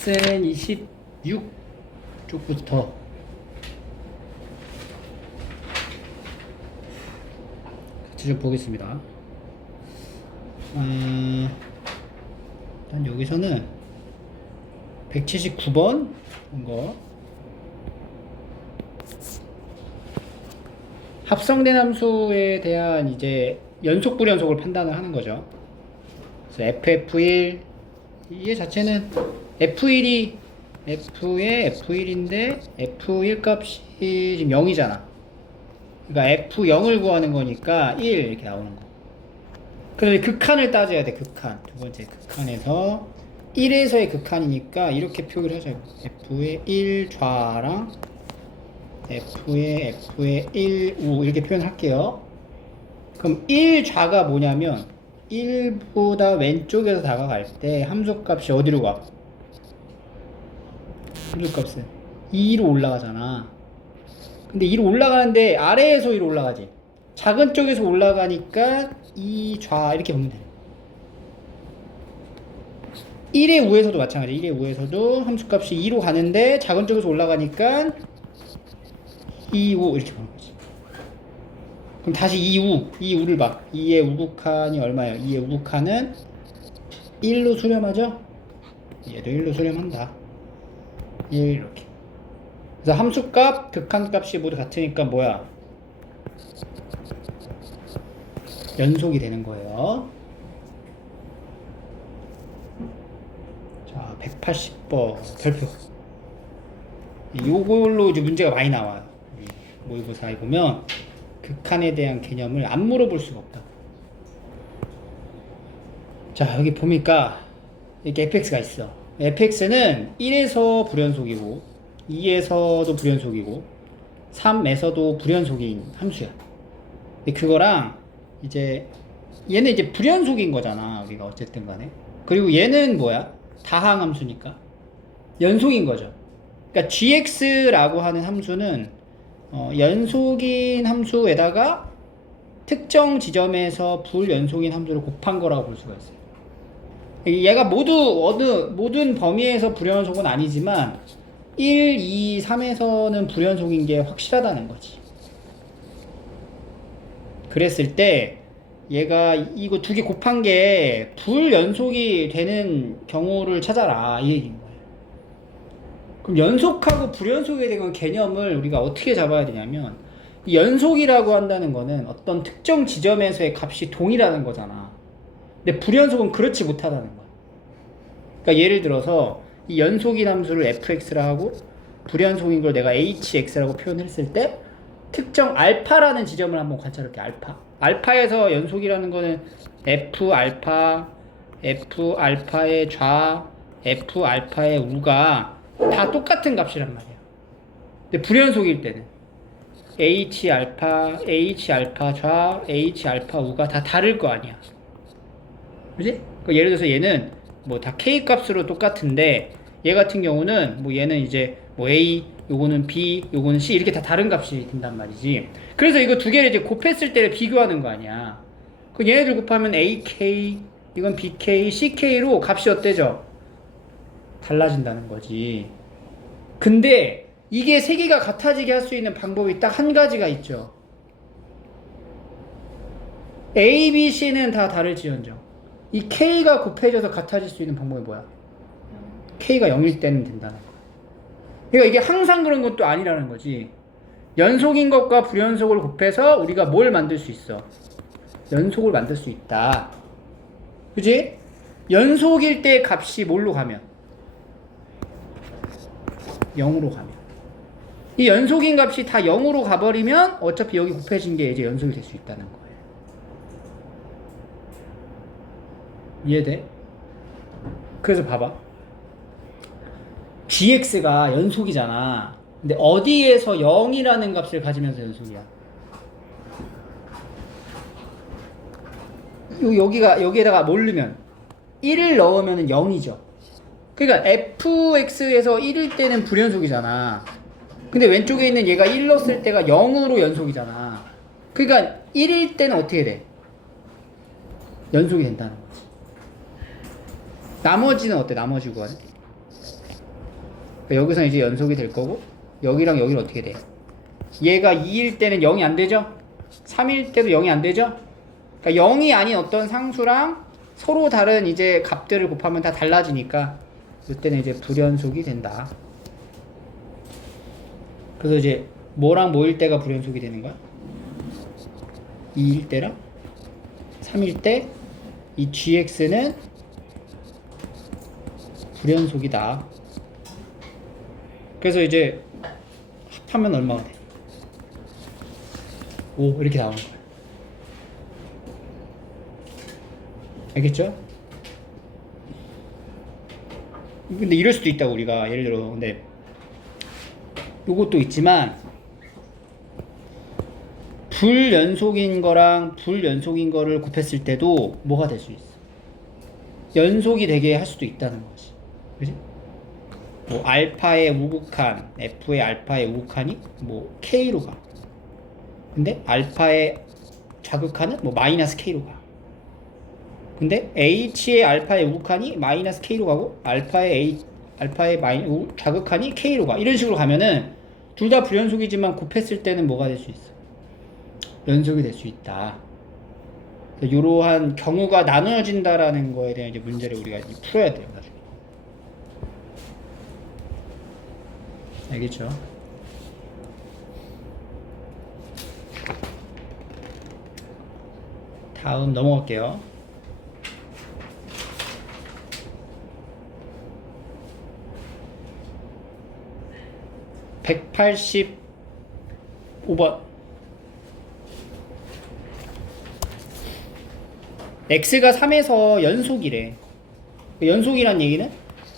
센 26 쪽부터 같이 좀 보겠습니다. 일단 여기서는 179번 거 합성된 함수에 대한 이제 연속 불연속을 판단을 하는 거죠. 그래서 FF1 얘 자체는 F1이 F의 F1인데 F1 값이 지금 0이잖아. 그러니까 F0을 구하는 거니까 1 이렇게 나오는 거. 그래서 극한을 따져야 돼. 극한. 두 번째 극한에서 1에서의 극한이니까 이렇게 표기를 하자고. F의 1 좌랑 F의 1 우 이렇게 표현할게요. 그럼 1 좌가 뭐냐면 1보다 왼쪽에서 다가갈 때 함수값이 어디로 가? 함수값은 2로 올라가잖아. 근데 2로 올라가는데 아래에서 2로 올라가지. 작은 쪽에서 올라가니까 2 좌 이렇게 보면 돼. 1의 우에서도 마찬가지. 1의 우에서도 함수값이 2로 가는데 작은 쪽에서 올라가니까 2, 5 이렇게 보는 거지. 그럼 다시 2우를 봐. 2의 우극한이 얼마예요? 2의 우극한은 1로 수렴하죠? 얘도 1로 수렴한다. 1 이렇게. 그래서 함수값, 극한값이 모두 같으니까 뭐야? 연속이 되는 거예요. 자, 180번 별표. 요걸로 이제 문제가 많이 나와요. 모의고사에 보면 극한에 대한 개념을 안 물어볼 수가 없다. 자, 여기 보니까 이렇게 fx가 있어. fx는 1에서 불연속이고 2에서도 불연속이고 3에서도 불연속인 함수야. 근데 그거랑 이제 얘는 이제 불연속인 거잖아. 우리가 어쨌든 간에. 그리고 얘는 뭐야? 다항 함수니까 연속인 거죠. 그러니까 gx라고 하는 함수는 연속인 함수에다가 특정 지점에서 불연속인 함수를 곱한 거라고 볼 수가 있어요. 얘가 모든 범위에서 불연속은 아니지만 1, 2, 3에서는 불연속인 게 확실하다는 거지. 그랬을 때 얘가 이거 두 개 곱한 게 불연속이 되는 경우를 찾아라 이 얘기인 거예요. 그럼 연속하고 불연속에 대한 개념을 우리가 어떻게 잡아야 되냐면 이 연속이라고 한다는 거는 어떤 특정 지점에서의 값이 동일하는 거잖아. 근데 불연속은 그렇지 못하다는 거야. 그러니까 예를 들어서 이 연속인 함수를 fx라 하고 불연속인 걸 내가 hx라고 표현했을 때 특정 알파라는 지점을 한번 관찰할게. 알파에서 연속이라는 거는 f 알파의 좌, f 알파의 우가 다 똑같은 값이란 말이야. 근데 불연속일 때는 h 알파 좌, h 알파 우가 다 다를 거 아니야. 그지? 그러니까 예를 들어서 얘는 뭐 다 k 값으로 똑같은데 얘 같은 경우는 뭐 얘는 이제 뭐 a, 요거는 b, 요거는 c 이렇게 다 다른 값이 된단 말이지. 그래서 이거 두 개를 이제 곱했을 때를 비교하는 거 아니야. 그 얘네들 곱하면 ak, 이건 bk, ck로 값이 어때져? 달라진다는 거지. 근데 이게 세 개가 같아지게 할 수 있는 방법이 딱 한 가지가 있죠. a, b, c는 다 다를지언정 이 k가 곱해져서 같아질 수 있는 방법이 뭐야? k가 0일 때는 된다는 거야. 그러니까 이게 항상 그런 것도 아니라는 거지. 연속인 것과 불연속을 곱해서 우리가 뭘 만들 수 있어? 연속을 만들 수 있다. 그지? 연속일 때 값이 뭘로 가면? 0으로 가면. 이 연속인 값이 다 0으로 가버리면 어차피 여기 곱해진 게 이제 연속이 될 수 있다는 거예요. 이해돼? 그래서 봐봐. gx가 연속이잖아. 근데 어디에서 0이라는 값을 가지면서 연속이야? 여기에다가 뭘 넣으면 1을 넣으면 0이죠. 그러니까 fx에서 1일 때는 불연속이잖아. 근데 왼쪽에 있는 얘가 1 넣었을 때가 0으로 연속이잖아. 그러니까 1일 때는 어떻게 돼? 연속이 된다는 거지. 나머지는 어때? 나머지 구간은? 여기서 이제 연속이 될 거고 여기랑 여기는 어떻게 돼? 얘가 2일 때는 0이 안 되죠? 3일 때도 0이 안 되죠? 그러니까 0이 아닌 어떤 상수랑 서로 다른 이제 값들을 곱하면 다 달라지니까 이때는 이제 불연속이 된다. 그래서 이제 뭐랑 뭐일 때가 불연속이 되는 거야? 2일 때랑 3일 때 이 gx는 불연속이다. 그래서 이제 합하면 얼마가 돼? 5 이렇게 나오는 거야. 알겠죠? 근데 이럴 수도 있다고 우리가 예를 들어 근데 요것도 있지만 불연속인 거랑 불연속인 거를 곱했을 때도 뭐가 될 수 있어? 연속이 되게 할 수도 있다는 거지. 그지? 뭐 알파의 우극한, F의 알파의 우극한이 뭐 K로 가. 근데 알파의 좌극한은 뭐 마이너스 K로 가. 근데 H의 알파의 우극한이 마이너스 K로 가고 알파의 좌극한이 K로 가. 이런 식으로 가면은 둘 다 불연속이지만 곱했을 때는 뭐가 될 수 있어? 연속이 될 수 있다. 이러한 경우가 나누어진다라는 거에 대한 이제 문제를 우리가 이제 풀어야 돼요, 나중에. 알겠죠? 다음 넘어갈게요. (185번) x가 3에서 연속이래. 연속이란 얘기는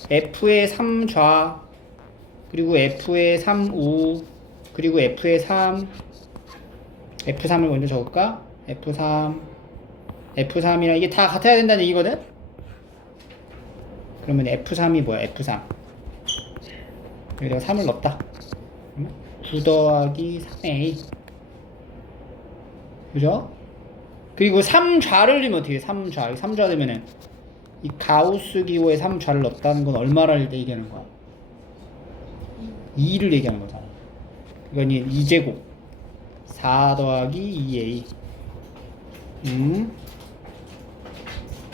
f의 3좌 그리고 f의 3우 그리고 f의 3 f3을 먼저 적을까? f3이랑 이게 다 같아야 된다는 얘기거든? 그러면 f3이 뭐야? f3 여기다가 3을 넣었다. 9 더하기 3a 그죠? 그리고 3좌를 넣으면 어떻게 해? 3좌. 3좌 되면은 이 가우스 기호에 3좌를 넣었다는 건 얼마를 얘기하는 거야? 2를 얘기하는 거잖아. 이건 2제곱 4 더하기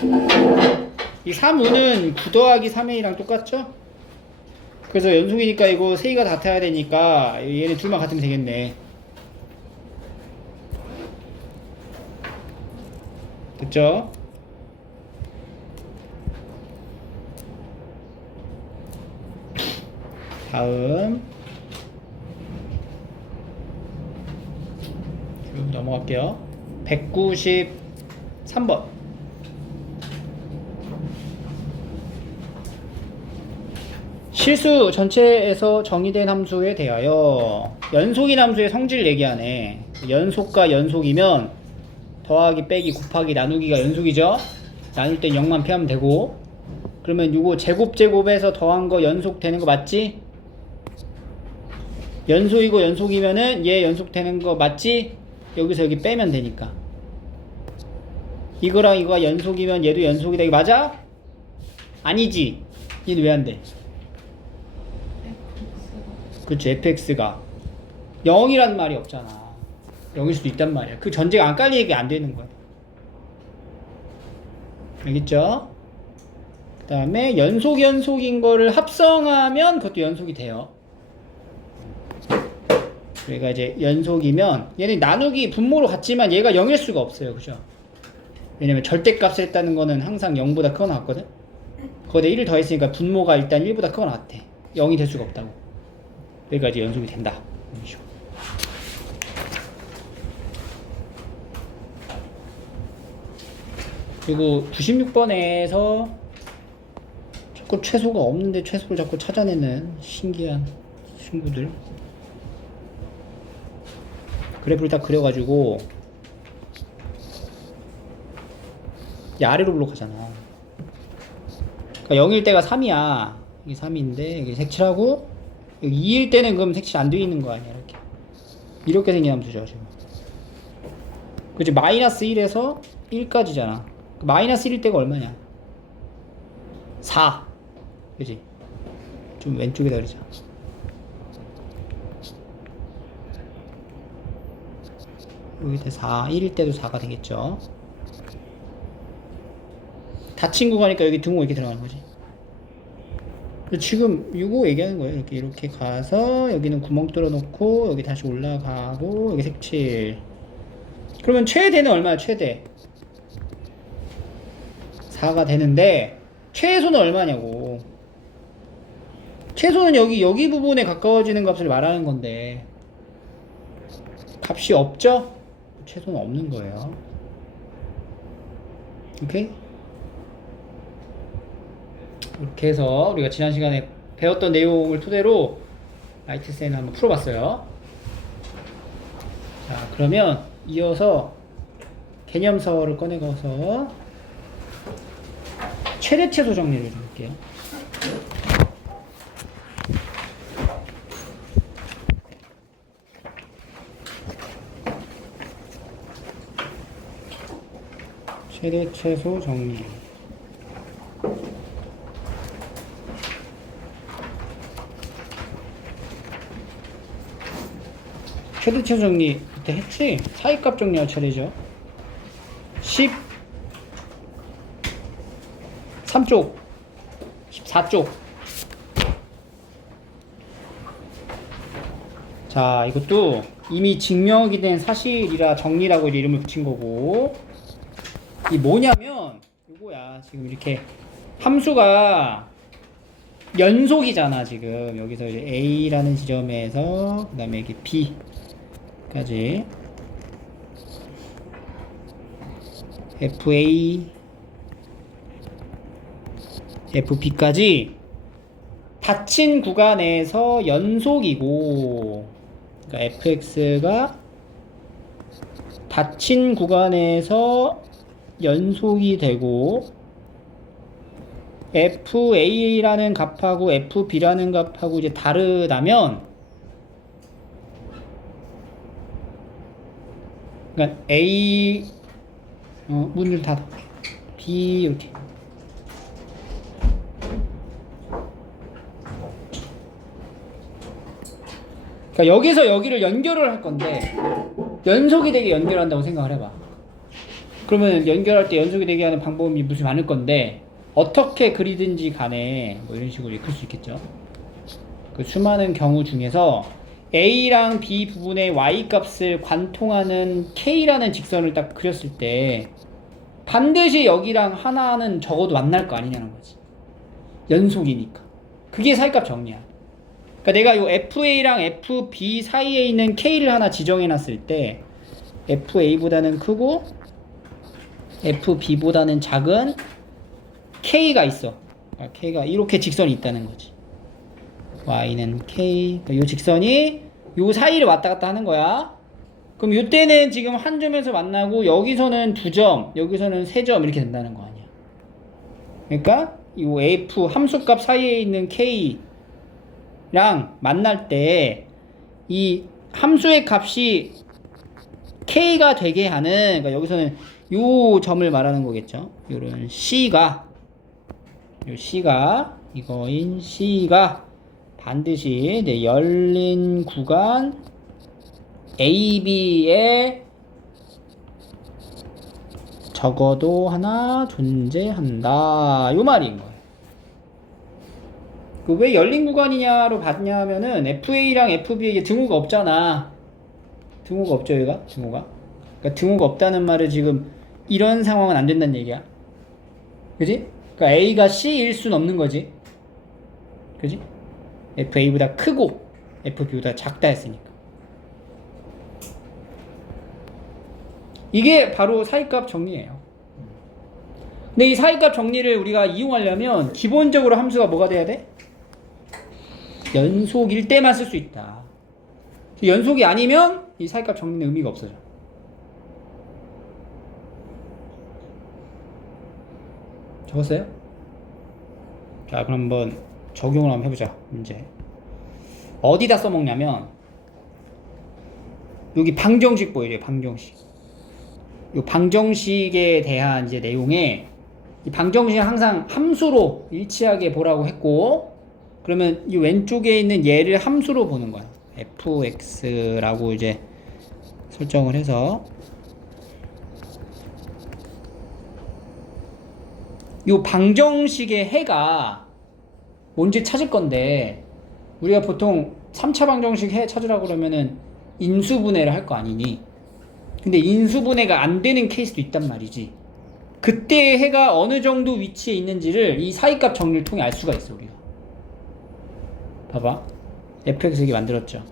2a 이 3우는 9 더하기 3a랑 똑같죠? 그래서 연속이니까 이거 3개가 같아야 되니까 얘네 둘만 같으면 되겠네. 됐죠? 다음 쭉 넘어갈게요. 193번 실수 전체에서 정의된 함수에 대하여 연속인 함수의 성질 얘기하네. 연속과 연속이면 더하기 빼기 곱하기 나누기가 연속이죠. 나눌 땐 0만 피하면 되고 그러면 이거 제곱에서 더한 거 연속 되는 거 맞지? 연속이고 연속이면은 얘 연속 되는 거 맞지? 여기서 여기 빼면 되니까 이거랑 이거가 연속이면 얘도 연속이다. 이거 맞아? 아니지? 얘는 왜 안 돼? 그치, fx가 0이란 말이 없잖아. 0일 수도 있단 말이야. 그 전제가 안 깔리게 안 되는 거야. 알겠죠? 그 다음에 연속인 거를 합성하면 그것도 연속이 돼요. 그러니까 이제 연속이면 얘는 나누기 분모로 같지만 얘가 0일 수가 없어요. 그죠? 왜냐면 절대값을 했다는 거는 항상 0보다 크거나 같거든? 거기다 1을 더했으니까 분모가 일단 1보다 크거나 같아. 0이 될 수가 없다고. 그러니까 이제 연속이 된다. 이런 식으로. 그리고 96번에서 자꾸 최소가 없는데 최소를 자꾸 찾아내는 신기한 친구들. 그래프를 딱 그려가지고 이 아래로 블록하잖아. 그러니까 0일 때가 3이야. 이게 3인데 이게 색칠하고 2일 때는 그럼 색칠 안 돼 있는 거 아니야. 이렇게 생긴 함수죠 지금. 그치? 마이너스 1에서 1까지잖아. 마이너스 1일 때가 얼마냐? 4. 그치? 좀 왼쪽에다 그리자. 여기 4, 1일 때도 4가 되겠죠. 닫힌 구간이니까 여기 등호 이렇게 들어가는 거지. 지금 이거 얘기하는 거예요. 이렇게 가서 여기는 구멍 뚫어 놓고 여기 다시 올라가고 여기 색칠. 그러면 최대는 얼마야? 최대 4가 되는데 최소는 얼마냐고. 최소는 여기 부분에 가까워지는 값을 말하는 건데 값이 없죠? 최소는 없는 거예요. 오케이? 이렇게 해서 우리가 지난 시간에 배웠던 내용을 토대로 라이트센을 한번 풀어봤어요. 자, 그러면 이어서 개념서를 꺼내가서 최대최소 정리를 좀 할게요. 최대최소 정리. 최대최소 정리 그때 했지? 사이값 정리할 차례죠. 13쪽 14쪽. 자, 이것도 이미 증명이 된 사실이라 정리라고 이름을 붙인 거고, 이 뭐냐면 이거야. 지금 이렇게 함수가 연속이잖아. 지금 여기서 이제 A라는 지점에서 그 다음에 이게 B까지 FA FB까지 닫힌 구간에서 연속이고, 그러니까 fx가 닫힌 구간에서 연속이 되고 fa라는 값하고 fb라는 값하고 이제 다르다면, 그러니까 a 문 좀 닫아. b 이렇게. 그러니까 여기서 여기를 연결을 할 건데 연속이 되게 연결한다고 생각을 해봐. 그러면 연결할 때 연속이 되게 하는 방법이 무슨 많을 건데 어떻게 그리든지 간에 뭐 이런 식으로 읽을 수 있겠죠. 그 수많은 경우 중에서 A랑 B 부분의 Y 값을 관통하는 K라는 직선을 딱 그렸을 때 반드시 여기랑 하나는 적어도 만날 거 아니냐는 거지. 연속이니까. 그게 사이값 정리야. 그러니까 내가 요 FA랑 FB 사이에 있는 K를 하나 지정해 놨을 때 FA보다는 크고 FB보다는 작은 K가 있어. 그러니까 K가 이렇게 직선이 있다는 거지. Y는 K. 그러니까 요 직선이 요 사이를 왔다 갔다 하는 거야. 그럼 요때는 지금 한 점에서 만나고 여기서는 두 점, 여기서는 세 점 이렇게 된다는 거 아니야. 그러니까 요 F 함수값 사이에 있는 K랑 만날 때 이 함수의 값이 K가 되게 하는, 그러니까 여기서는 요 점을 말하는 거겠죠. 요런 C가, 요 C가, 이거인 C가 반드시 네, 열린 구간 AB에 적어도 하나 존재한다. 요 말인 거예요. 그 왜 열린 구간이냐로 봤냐면은 FA랑 FB에 등호가 없잖아. 등호가 없죠, 얘가? 등호가. 그러니까 등호가 없다는 말은 지금 이런 상황은 안 된다는 얘기야. 그지? 그러니까 A가 C일 순 없는 거지. 그지? FA보다 크고 FB보다 작다 했으니까. 이게 바로 사이값 정리예요. 근데 이 사이값 정리를 우리가 이용하려면 기본적으로 함수가 뭐가 돼야 돼? 연속일 때만 쓸 수 있다. 연속이 아니면 이 사이값 정리는 의미가 없어져. 적었어요? 자, 그럼 한번 적용을 한번 해보자. 이제 어디다 써먹냐면 여기 방정식 보여요. 방정식. 이 방정식에 대한 이제 내용에 이 방정식은 항상 함수로 일치하게 보라고 했고, 그러면 이 왼쪽에 있는 얘를 함수로 보는 거야. fx라고 이제 설정을 해서 이 방정식의 해가 뭔지 찾을 건데 우리가 보통 3차 방정식 해 찾으라고 그러면은 인수분해를 할 거 아니니. 근데 인수분해가 안 되는 케이스도 있단 말이지. 그때의 해가 어느 정도 위치에 있는지를 이 사이값 정리를 통해 알 수가 있어 우리가. 봐봐. fx 이렇게 만들었죠.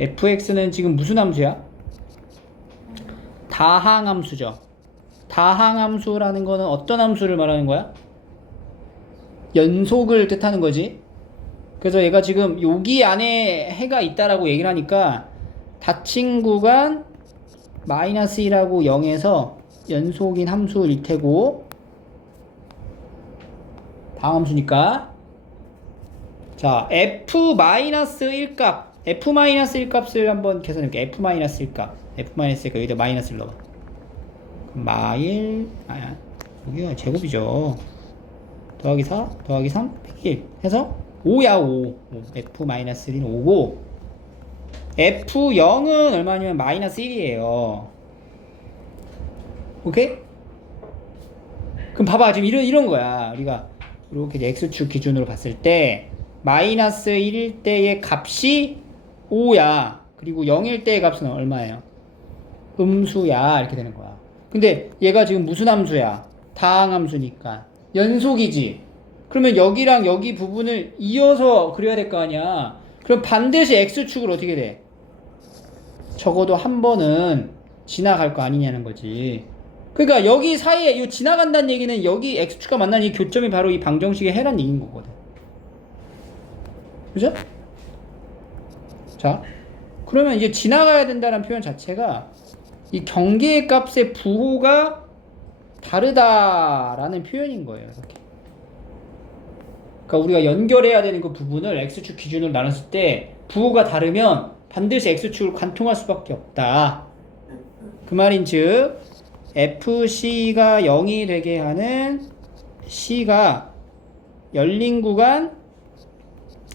fx는 지금 무슨 함수야? 다항함수죠. 다항함수라는 거는 어떤 함수를 말하는 거야? 연속을 뜻하는 거지. 그래서 얘가 지금 여기 안에 해가 있다라고 얘기를 하니까 닫힌 구간 마이너스 1하고 0에서 연속인 함수일 테고 다항함수니까 자 f-1 값 f-1 값을 한번 계산해볼게. f-1 값 f-1 값 여기다 마이너스를 넣어봐. 마일 여기가 제곱이죠. 더하기 4 더하기 3 101 해서 5야 5 f-1는 5고 f0은 얼마냐면 마이너스 1이에요. 오케이? 그럼 봐봐 지금 이런 거야. 우리가 이렇게 x축 기준으로 봤을 때 마이너스 1일 때의 값이 5야. 그리고 0일 때의 값은 얼마예요? 음수야. 이렇게 되는 거야. 근데 얘가 지금 무슨 함수야? 다항함수니까 연속이지. 그러면 여기랑 여기 부분을 이어서 그려야 될 거 아니야. 그럼 반드시 x축으로 어떻게 돼? 적어도 한 번은 지나갈 거 아니냐는 거지. 그러니까 여기 사이에 이 지나간다는 얘기는 여기 x축과 만나는 이 교점이 바로 이 방정식의 해란 얘기인 거거든. 그죠? 자, 그러면 이제 지나가야 된다는 표현 자체가 이 경계의 값의 부호가 다르다라는 표현인 거예요. 이렇게. 그러니까 우리가 연결해야 되는 그 부분을 x축 기준으로 나눴을 때 부호가 다르면 반드시 x축으로 관통할 수밖에 없다. 그 말인즉 fc가 0이 되게 하는 c가 열린 구간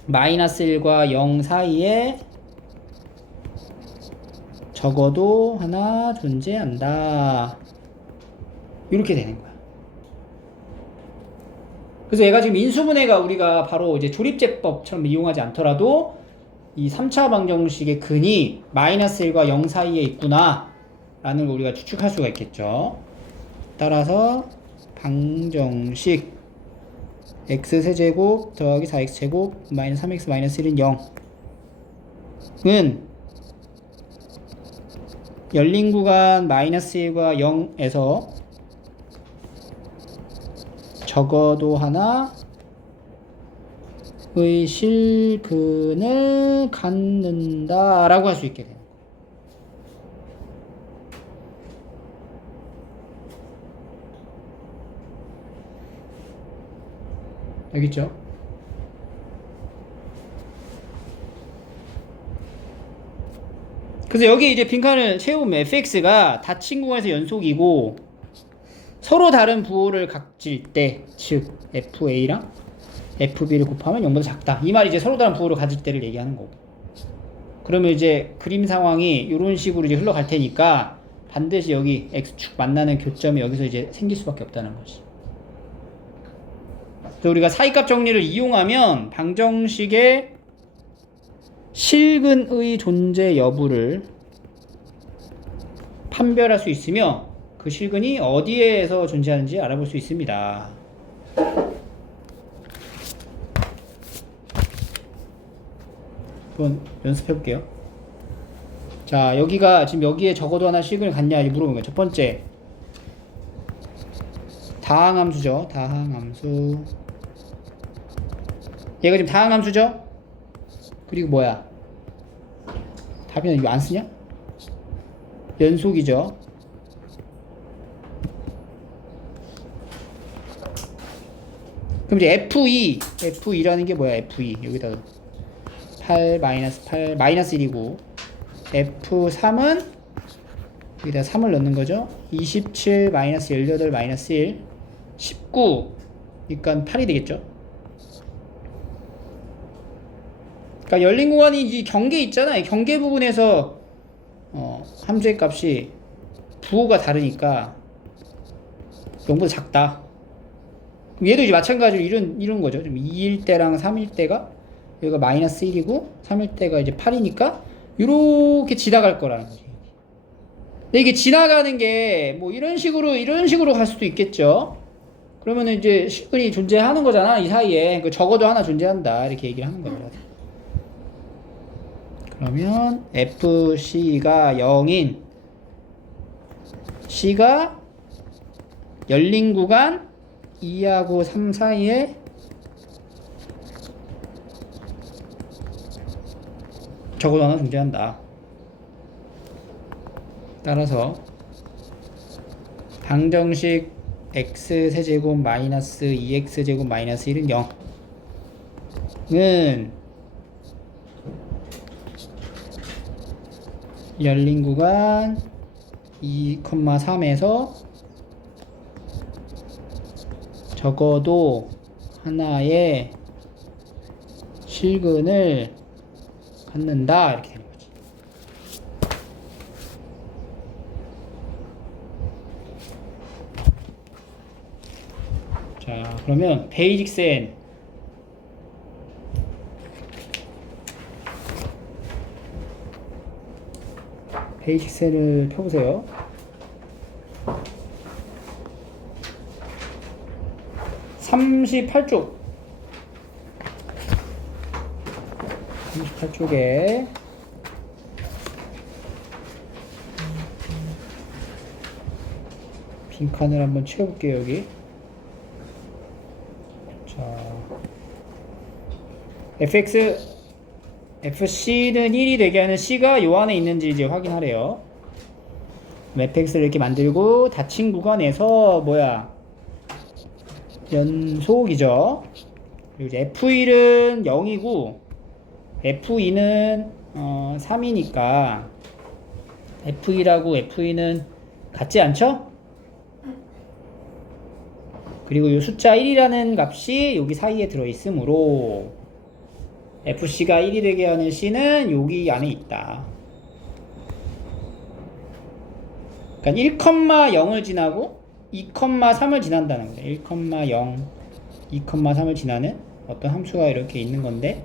마이너스 1과 0 사이에 적어도 하나 존재한다. 이렇게 되는 거야. 그래서 얘가 지금 인수분해가 우리가 바로 이제 조립제법처럼 이용하지 않더라도 이 3차 방정식의 근이 마이너스 1과 0 사이에 있구나 라는 걸 우리가 추측할 수가 있겠죠. 따라서 방정식 x세제곱 더하기 4x제곱 마이너스 3x 마이너스 1은 0은 열린 구간 마이너스 1과 0에서 적어도 하나의 실근을 갖는다 라고 할 수 있게 돼요. 알겠죠? 그래서 여기 이제 빈칸을 채우면 fx가 닫힌 구간에서 연속이고 서로 다른 부호를 각질 때, 즉 fa랑 fb를 곱하면 0보다 작다. 이 말이 이제 서로 다른 부호를 가질 때를 얘기하는 거고. 그러면 이제 그림 상황이 이런 식으로 이제 흘러갈 테니까 반드시 여기 x축 만나는 교점이 여기서 이제 생길 수밖에 없다는 거지. 그래서 우리가 사이값 정리를 이용하면 방정식의 실근의 존재 여부를 판별할 수 있으며 그 실근이 어디에서 존재하는지 알아볼 수 있습니다. 한번 연습해 볼게요. 자, 여기가 지금 여기에 적어도 하나 실근을 갖냐 물어보는 거예요. 첫 번째 다항함수죠. 다항함수. 얘가 지금 다항함수죠. 그리고 뭐야? 답이나 이거 안 쓰냐? 연속이죠. 그럼 이제 F2라는 게 뭐야? F2 여기다 8 마이너스 8 마이너스 1이고 F3은 여기다 3을 넣는 거죠. 27 마이너스 18 마이너스 1 19 그러니까 8이 되겠죠. 그러니까 열린 구간이 이 경계 있잖아요. 경계 부분에서 함수의 값이 부호가 다르니까 0보다 작다. 얘도 이제 마찬가지로 이런 거죠. 좀 2일 때랑 3일 때가 여기가 마이너스 1이고 3일 때가 이제 8이니까 이렇게 지나갈 거라는 거지. 근데 이게 지나가는 게 뭐 이런 식으로 갈 수도 있겠죠. 그러면은 이제 실근이 존재하는 거잖아, 이 사이에. 그 적어도 하나 존재한다, 이렇게 얘기를 하는 거예요. 그러면 FC가 0인 C가 열린 구간 2하고 3 사이에 적어도 하나 존재한다. 따라서 방정식 x세제곱 마이너스 2x제곱 마이너스 1은 0은 열린 구간 2,3에서 적어도 하나의 실근을 갖는다, 이렇게 되는 거지. 자, 그러면 베이직센 베이직센을 펴보세요. 38쪽 38쪽에 빈칸을 한번 채워볼게요. 여기 자, FC는 1이 되게 하는 C가 요 안에 있는지 이제 확인하래요. fx를 이렇게 만들고 닫힌 구간에서 뭐야, 연속이죠. 그리고 이제 F1은 0이고 F2는 3이니까 F1하고 F2는 같지 않죠? 그리고 이 숫자 1이라는 값이 여기 사이에 들어있으므로 FC가 1이 되게 하는 C는 여기 안에 있다. 그러니까 1,0을 지나고 2,3을 지난다는 거예요. 1,0, 2,3을 지나는 어떤 함수가 이렇게 있는 건데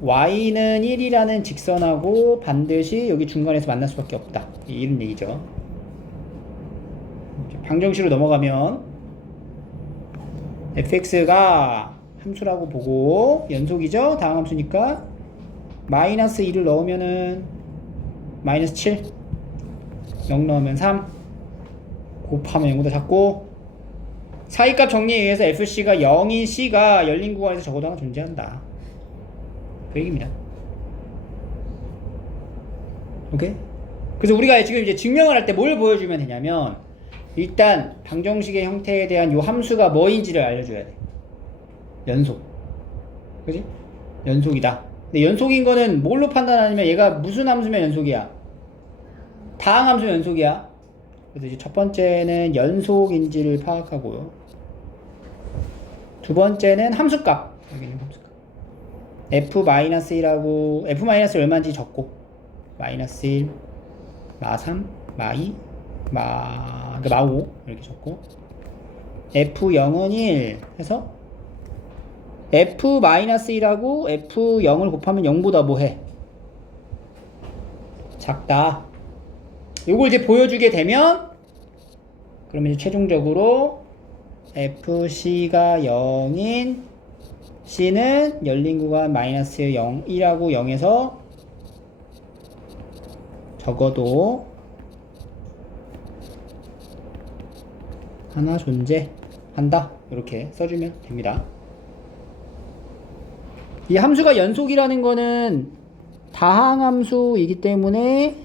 y는 1이라는 직선하고 반드시 여기 중간에서 만날 수밖에 없다, 이런 얘기죠. 방정식으로 넘어가면 fx가 함수라고 보고 연속이죠. 다음 함수니까 마이너스 2를 넣으면은 마이너스 7, 0 넣으면 3, 곱하면 0보다 작고, 사이값 정리에 의해서 FC가 0인 C가 열린 구간에서 적어도 하나 존재한다, 그 얘기입니다. 오케이? 그래서 우리가 지금 이제 증명을 할 때 뭘 보여주면 되냐면, 일단 방정식의 형태에 대한 요 함수가 뭐인지를 알려줘야 돼. 연속. 그지? 연속이다. 근데 연속인 거는 뭘로 판단하냐면 얘가 무슨 함수면 연속이야? 다항 함수면 연속이야. 그래서 이제 첫 번째는 연속인지를 파악하고요. 두 번째는 함수값. 여기는 함수값. F-1하고 F- 얼마인지 적고, 마이너스 1, 마 3, 마 2, 마 5 이렇게 적고, F0은 1 해서 F-1하고 F0을 곱하면 0보다 뭐해? 작다. 요걸 이제 보여주게 되면 그러면 이제 최종적으로 FC가 0인 C는 열린 구간 마이너스 0, 1하고 0에서 적어도 하나 존재한다, 이렇게 써주면 됩니다. 이 함수가 연속이라는 거는 다항함수이기 때문에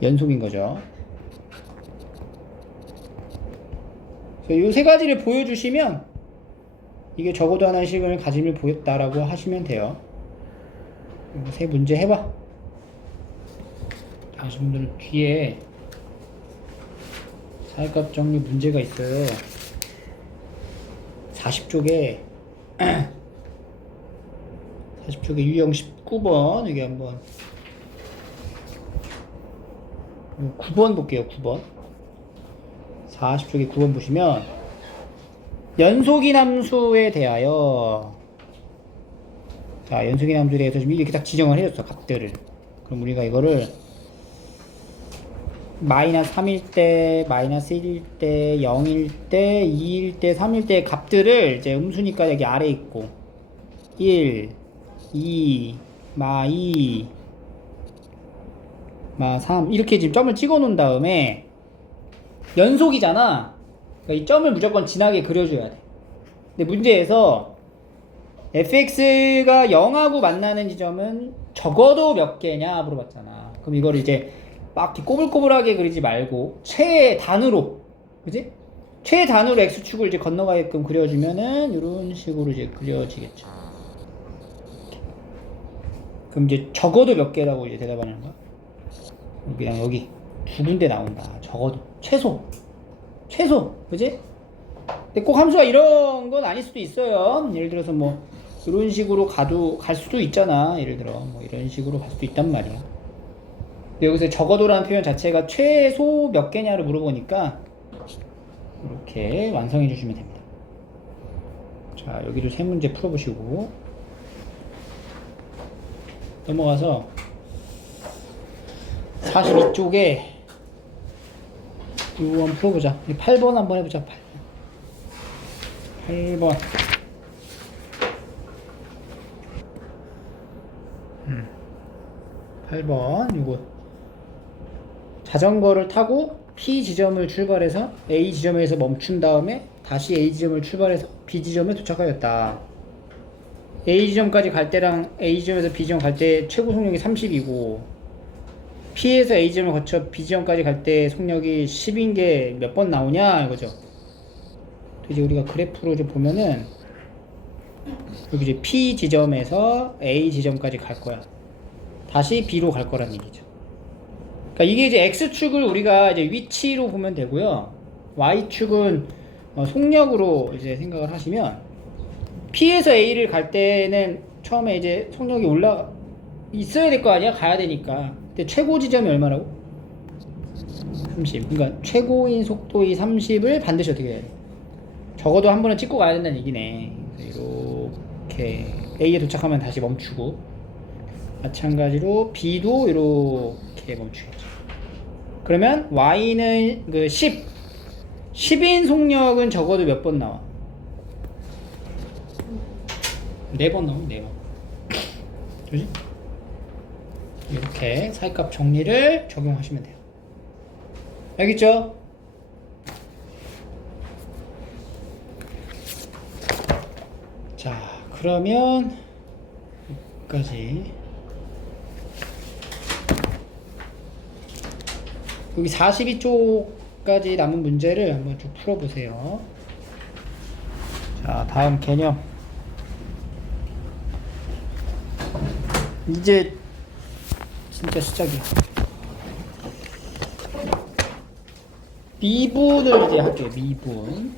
연속인 거죠. 이 세 가지를 보여주시면 이게 적어도 하나의 실근을 가짐을 보였다라고 하시면 돼요. 세 문제 해봐. 여러분들 뒤에 사회값 정리 문제가 있어요. 40쪽에 40쪽에 유형 19번 여기 한번 9번 볼게요. 9번 40쪽에 9번 보시면 연속인 함수에 대하여 자 연속인 함수에 대해서 좀 이렇게 딱 지정을 해줬어. 값들을. 그럼 우리가 이거를 마이너스 3일 때, 마이너스 1일 때, 0일 때, 2일 때, 3일 때 값들을 이제 음수니까 여기 아래 있고 1, 2, 마 2, 마 3 이렇게 지금 점을 찍어 놓은 다음에 연속이잖아. 그러니까 이 점을 무조건 진하게 그려줘야 돼. 근데 문제에서 fx가 0하고 만나는 지점은 적어도 몇 개냐 물어봤잖아. 그럼 이걸 이제 막 꼬불꼬불하게 그리지 말고 최단으로, 그지? 최단으로 x축을 이제 건너가게끔 그려주면은 이런 식으로 이제 그려지겠죠. 그럼 이제 적어도 몇 개라고 이제 대답하는 거야? 그냥 여기 두 군데 나온다. 적어도 최소, 그지? 근데 꼭 함수가 이런 건 아닐 수도 있어요. 예를 들어서 뭐 이런 식으로 갈 수도 있잖아. 예를 들어 뭐 이런 식으로 갈 수도 있단 말이야. 근데 여기서 적어도라는 표현 자체가 최소 몇 개냐를 물어보니까 이렇게 완성해 주시면 됩니다. 자, 여기도 세 문제 풀어보시고 넘어가서 42쪽에 이거 한번 풀어보자. 8번 한번 해보자. 8번 8번 이거 자전거를 타고 P 지점을 출발해서 A 지점에서 멈춘 다음에 다시 A 지점을 출발해서 B 지점에 도착하였다. A 지점까지 갈 때랑 A 지점에서 B 지점 갈 때 최고 속력이 30이고 P에서 A 지점을 거쳐 B 지점까지 갈 때 속력이 10인 게 몇 번 나오냐 이거죠. 이제 우리가 그래프로 좀 보면은 여기 이제 P 지점에서 A 지점까지 갈 거야. 다시 B로 갈 거란 얘기죠. 그러니까 이게 이제 X축을 우리가 이제 위치로 보면 되고요. Y축은 속력으로 이제 생각을 하시면 P에서 A를 갈 때는 처음에 이제 속력이 있어야 될 거 아니야? 가야 되니까. 근데 최고 지점이 얼마라고? 30. 그러니까 최고인 속도의 30을 반드시 어떻게 해야 돼? 적어도 한 번은 찍고 가야 된다는 얘기네. 이렇게 A에 도착하면 다시 멈추고 마찬가지로 B도 이렇게 멈추겠죠. 그러면 Y는 그 10인 속력은 적어도 몇 번 나와? 4번 나오면 4번. 그지? 이렇게 사이값 정리를 적용하시면 돼요. 알겠죠? 자, 그러면 여기까지. 여기 42쪽까지 남은 문제를 한번 쭉 풀어보세요. 자, 다음 개념. 이제 진짜 시작이야. 미분을 이제 할게요. 미분.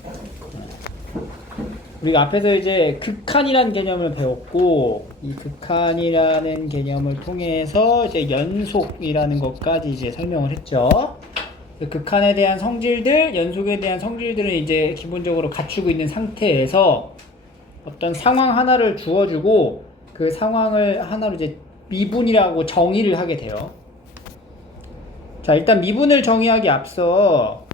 우리가 앞에서 이제 극한이라는 개념을 배웠고, 이 극한이라는 개념을 통해서 이제 연속이라는 것까지 이제 설명을 했죠. 극한에 대한 성질들, 연속에 대한 성질들은 이제 기본적으로 갖추고 있는 상태에서 어떤 상황 하나를 주어주고 그 상황을 하나로 이제 미분이라고 정의를 하게 돼요. 자, 일단 미분을 정의하기 앞서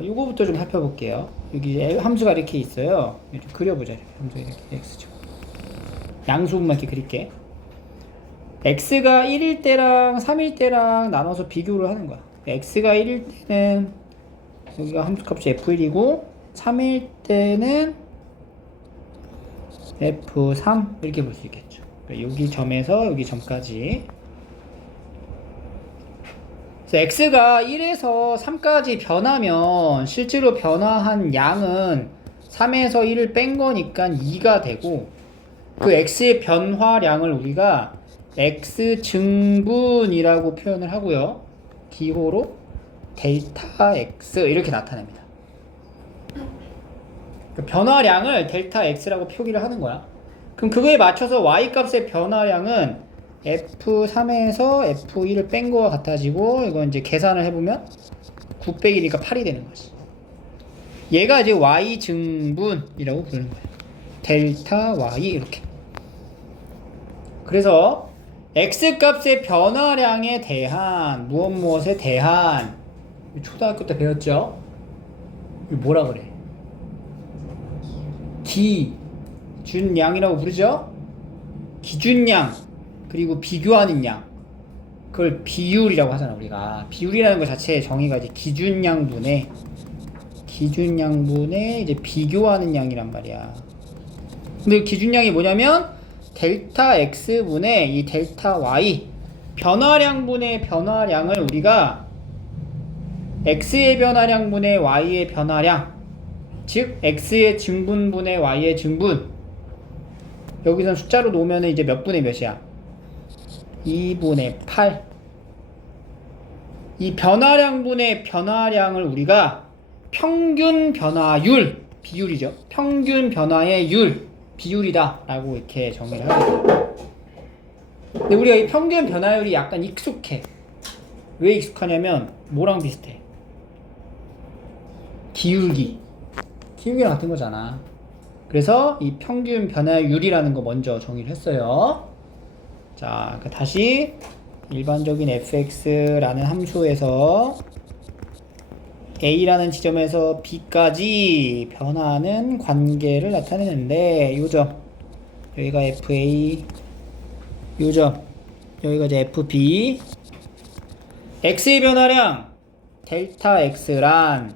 이거부터 좀 살펴볼게요. 여기 함수가 이렇게 있어요. 좀 그려보자. 이렇게. 함수가 이렇게 x죠. 양수분만 이렇게 그릴게. x가 1일 때랑 3일 때랑 나눠서 비교를 하는 거야. x가 1일 때는 여기가 함수값이 f1이고 3일 때는 f3 이렇게 볼 수 있겠죠. 여기 점에서 여기 점까지. x가 1에서 3까지 변하면 실제로 변화한 양은 3에서 1을 뺀 거니까 2가 되고, 그 x의 변화량을 우리가 x 증분이라고 표현을 하고요. 기호로 델타 x 이렇게 나타냅니다. 그 변화량을 델타 x라고 표기를 하는 거야. 그럼 그거에 맞춰서 y 값의 변화량은 F3에서 F2를 뺀 거와 같아지고, 이건 이제 계산을 해보면 9 빼기니까 8이 되는 거지. 얘가 이제 y 증분이라고 부르는 거예요. 델타 y 이렇게. 그래서 x 값의 변화량에 대한 무엇에 대한, 초등학교 때 배웠죠? 이거 뭐라 그래? 기준량이라고 부르죠? 기준량 그리고 비교하는 양, 그걸 비율이라고 하잖아. 우리가 비율이라는 것 자체의 정의가 이제 기준량분의 이제 비교하는 양이란 말이야. 근데 기준량이 뭐냐면 델타 x분의 이 델타 y, 변화량분의 변화량을 우리가 x의 변화량분의 y의 변화량, 즉 x의 증분분의 y의 증분, 여기선 숫자로 놓으면 이제 몇 분의 몇이야? 2분의 8. 이 변화량분의 변화량을 우리가 평균 변화율, 비율이죠. 평균 변화의 율, 비율이다 라고 이렇게 정의를 하거든요. 근데 우리가 이 평균 변화율이 약간 익숙해. 왜 익숙하냐면 뭐랑 비슷해? 기울기랑 같은 거잖아. 그래서 이 평균 변화율이라는 거 먼저 정의를 했어요. 자, 다시 일반적인 fx라는 함수에서 a라는 지점에서 b까지 변하는 관계를 나타내는데, 요점 여기가 fa, 요점 여기가 이제 fb. x의 변화량 델타 x란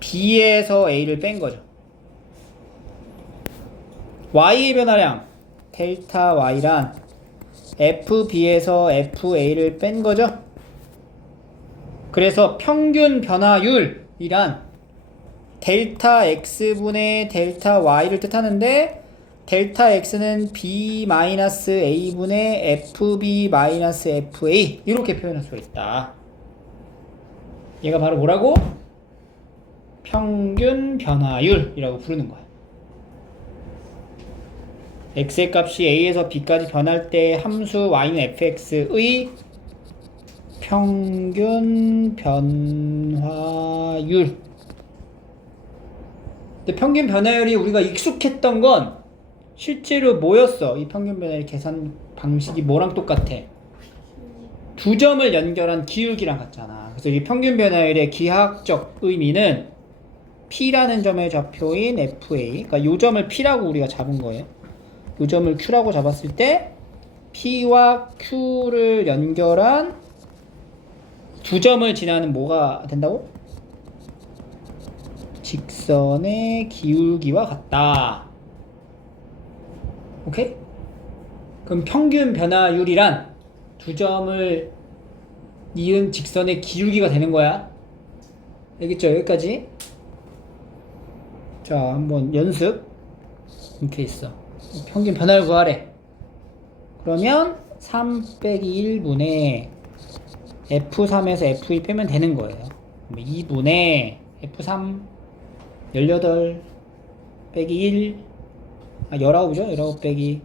b에서 a를 뺀 거죠. y의 변화량 델타 y란 fb에서 fa를 뺀 거죠. 그래서 평균 변화율이란 델타 x분의 델타 y를 뜻하는데, 델타 x는 b-a분의 fb-fa 이렇게 표현할 수 있다. 얘가 바로 뭐라고? 평균 변화율이라고 부르는 거야. x의 값이 a에서 b까지 변할 때 함수 y는 fx의 평균 변화율. 근데 평균 변화율이 우리가 익숙했던 건 실제로 뭐였어? 이 평균 변화율 계산 방식이 뭐랑 똑같아? 두 점을 연결한 기울기랑 같잖아. 그래서 이 평균 변화율의 기하학적 의미는 P라는 점의 좌표인 FA, 그러니까 이 점을 P라고 우리가 잡은 거예요. 이 점을 Q라고 잡았을 때 P와 Q를 연결한 두 점을 지나는 뭐가 된다고? 직선의 기울기와 같다. 오케이? 그럼 평균 변화율이란 두 점을 이은 직선의 기울기가 되는 거야. 알겠죠? 여기까지. 자, 한번 연습. 이렇게 있어. 평균 변화율 구하래. 그러면 3 빼기 1분의 F3에서 F2 빼면 되는 거예요. 2분의 F3 18 빼기 1, 19이죠? 19 빼기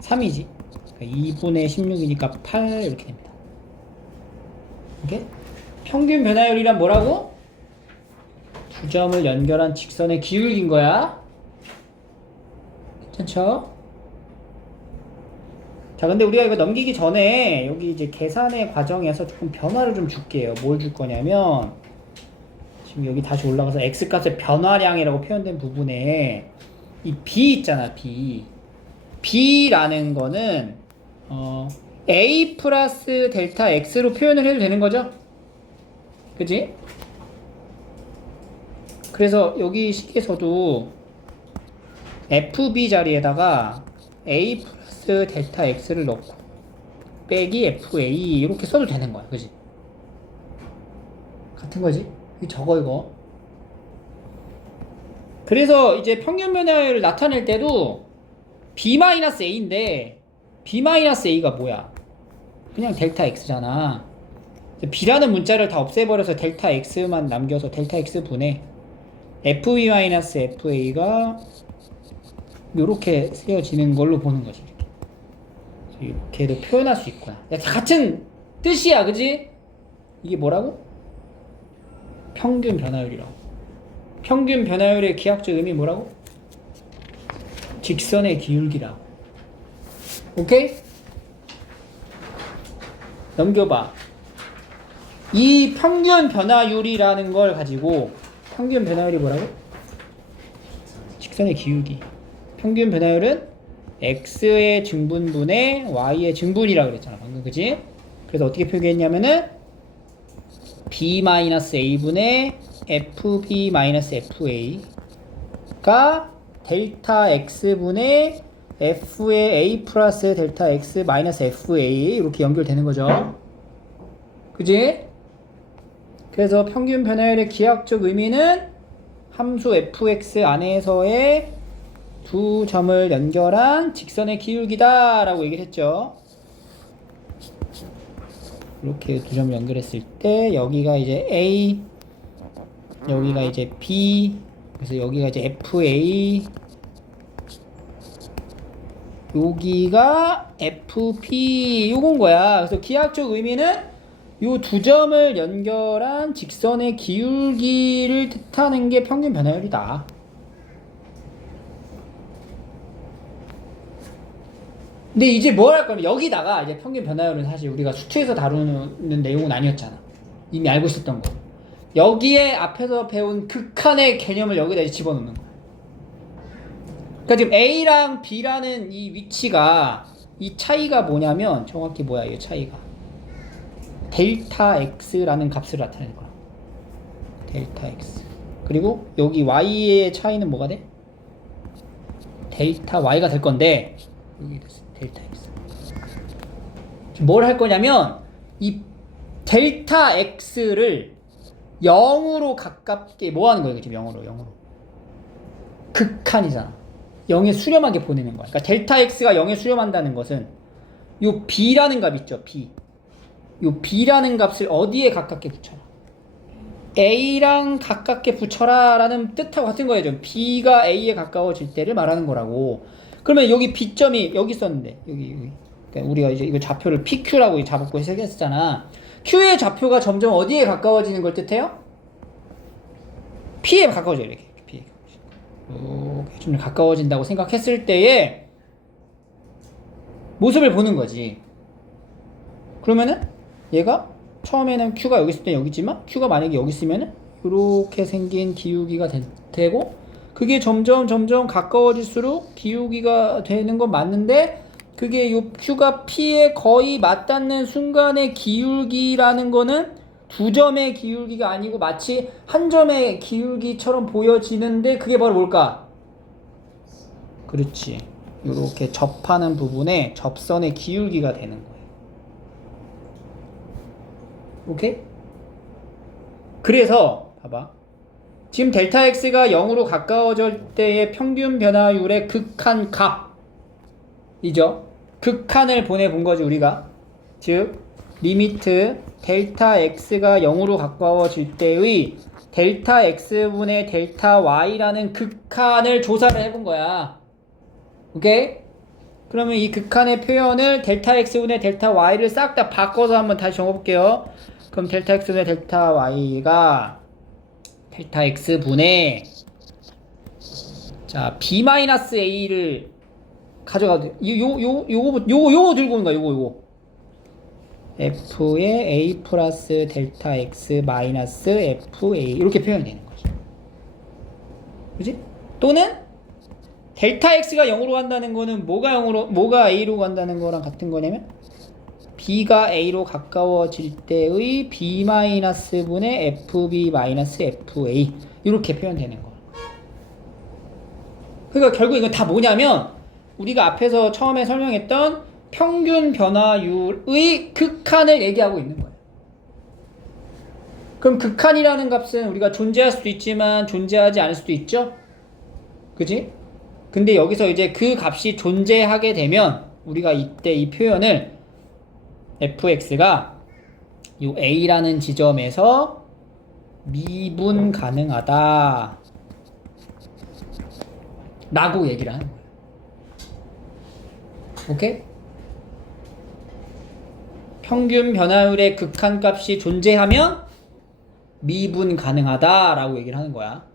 3이지. 그러니까 2분의 16이니까 8 이렇게 됩니다. 오케이? 평균 변화율이란 뭐라고? 두 점을 연결한 직선의 기울기인 거야. 괜찮죠? 자, 근데 우리가 이거 넘기기 전에 여기 이제 계산의 과정에서 조금 변화를 좀 줄게요. 뭘 줄 거냐면, 지금 여기 다시 올라가서 x값의 변화량이라고 표현된 부분에 이 b 있잖아, b. b라는 거는 a 플러스 델타 x로 표현을 해도 되는 거죠? 그치? 그래서 여기 식에서도 fb 자리에다가 a 플러스 델타 x를 넣고 빼기 fa 이렇게 써도 되는 거야. 그치? 같은 거지? 저거 이거. 그래서 이제 평균 변화율을 나타낼 때도 b-a인데 b-a가 뭐야? 그냥 델타 x잖아. b라는 문자를 다 없애버려서 델타 x만 남겨서 델타 x 분의 fb-fa가 요렇게 쓰여지는 걸로 보는 거지. 이렇게도 표현할 수 있구나. 같은 뜻이야, 그지? 이게 뭐라고? 평균 변화율이라고. 평균 변화율의 기하학적 의미 뭐라고? 직선의 기울기라고. 오케이? 넘겨봐. 이 평균 변화율이라는 걸 가지고 평균 변화율이 뭐라고? 직선의 기울기. 평균 변화율은 x의 증분분의 y의 증분이라고 그랬잖아 방금, 그지? 그래서 어떻게 표기했냐면은 b-a분의 fb-fa가 델타 x분의 f의 a 플러스 델타 x 마이너스 fa 이렇게 연결되는 거죠. 그지? 그래서 평균 변화율의 기하학적 의미는 함수 fx 안에서의 두 점을 연결한 직선의 기울기다 라고 얘기를 했죠. 이렇게 두 점을 연결했을 때 여기가 이제 A, 여기가 이제 B, 그래서 여기가 이제 FA, 여기가 FP, 요건 거야. 그래서 기하학적 의미는 요 두 점을 연결한 직선의 기울기를 뜻하는 게 평균 변화율이다. 근데 이제 뭘 할 거냐면 여기다가 이제 평균 변화율은 사실 우리가 수트에서 다루는 내용은 아니었잖아. 이미 알고 있었던 거. 여기에 앞에서 배운 극한의 개념을 여기다 이제 집어넣는 거야. 그러니까 지금 A랑 B라는 이 위치가, 이 차이가 뭐냐면 정확히 뭐야 이 차이가 델타 X라는 값을 나타내는 거야. 델타 X. 그리고 여기 Y의 차이는 뭐가 돼? 델타 Y가 될 건데 여기 델타 X. 뭘 할 거냐면 이 델타 X를 0으로 가깝게 뭐 하는 거예요? 지금 0으로 극한이잖아. 0에 수렴하게 보내는 거야. 그러니까 델타 X가 0에 수렴한다는 것은 요 B라는 값 있죠. B. 요 B라는 값을 어디에 가깝게 붙여라? A랑 가깝게 붙여라 라는 뜻하고 같은 거예요. B가 A에 가까워질 때를 말하는 거라고. 그러면 여기 B점이 여기 있었는데 여기. 그러니까 우리가 이제 이거 좌표를 PQ라고 잡고 해석했었잖아. Q의 좌표가 점점 어디에 가까워지는 걸 뜻해요? P에 가까워져. 이렇게 P에 이렇게 좀 가까워진다고 생각했을 때의 모습을 보는 거지. 그러면은 얘가 처음에는 Q가 여기 있을 때 여기 있지만 Q가 만약에 여기 있으면은 이렇게 생긴 기울기가 되고, 그게 점점 가까워질수록 기울기가 되는 건 맞는데, 그게 요 Q가 P에 거의 맞닿는 순간의 기울기라는 거는 두 점의 기울기가 아니고 마치 한 점의 기울기처럼 보여지는데, 그게 바로 뭘까? 그렇지. 이렇게 접하는 부분에 접선의 기울기가 되는 거예요. 오케이? 그래서 봐봐. 지금 델타 X가 0으로 가까워질 때의 평균 변화율의 극한 값이죠. 극한을 보내본 거지 우리가. 즉 리미트 델타 X가 0으로 가까워질 때의 델타 X분의 델타 Y라는 극한을 조사를 해본 거야. 오케이? 그러면 이 극한의 표현을 델타 X분의 델타 Y를 싹 다 바꿔서 한번 다시 적어볼게요. 그럼 델타 X분의 델타 Y가 델타 X분의 자 B-A를 가져가도 요거 들고 오는 거야. 요거 F의 A 플러스 델타 X 마이너스 FA 이렇게 표현이 되는 거죠. 그지? 또는 델타 X가 0으로 간다는 거는 뭐가 A로 간다는 거랑 같은 거냐면 B가 A로 가까워질 때의 B-분의 FB-FA 이렇게 표현되는 거. 그러니까 결국 이건 다 뭐냐면 우리가 앞에서 처음에 설명했던 평균 변화율의 극한을 얘기하고 있는 거예요. 그럼 극한이라는 값은 우리가 존재할 수도 있지만 존재하지 않을 수도 있죠? 그지? 근데 여기서 이제 그 값이 존재하게 되면 우리가 이때 이 표현을 fx가 요 a라는 지점에서 미분 가능하다 라고 얘기를 하는 거예요. 오케이? 평균 변화율의 극한값이 존재하면 미분 가능하다라고 얘기를 하는 거야.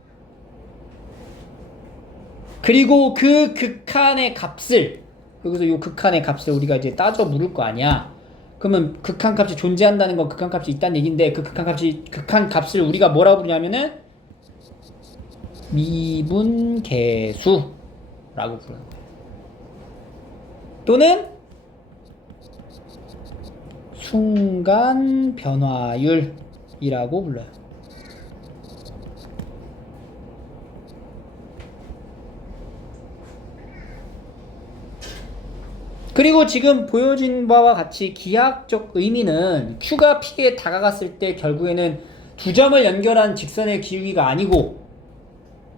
그리고 그 극한의 값을, 여기서 이 극한의 값을 우리가 이제 따져 물을 거 아니야. 그러면 극한값이 존재한다는 건 극한값이 있다는 얘기인데, 그 극한값을 우리가 뭐라고 부르냐면은 미분계수라고 부르는 거야. 또는 순간 변화율이라고 불러요. 그리고 지금 보여진 바와 같이 기하학적 의미는 Q가 P에 다가갔을 때 결국에는 두 점을 연결한 직선의 기울기가 아니고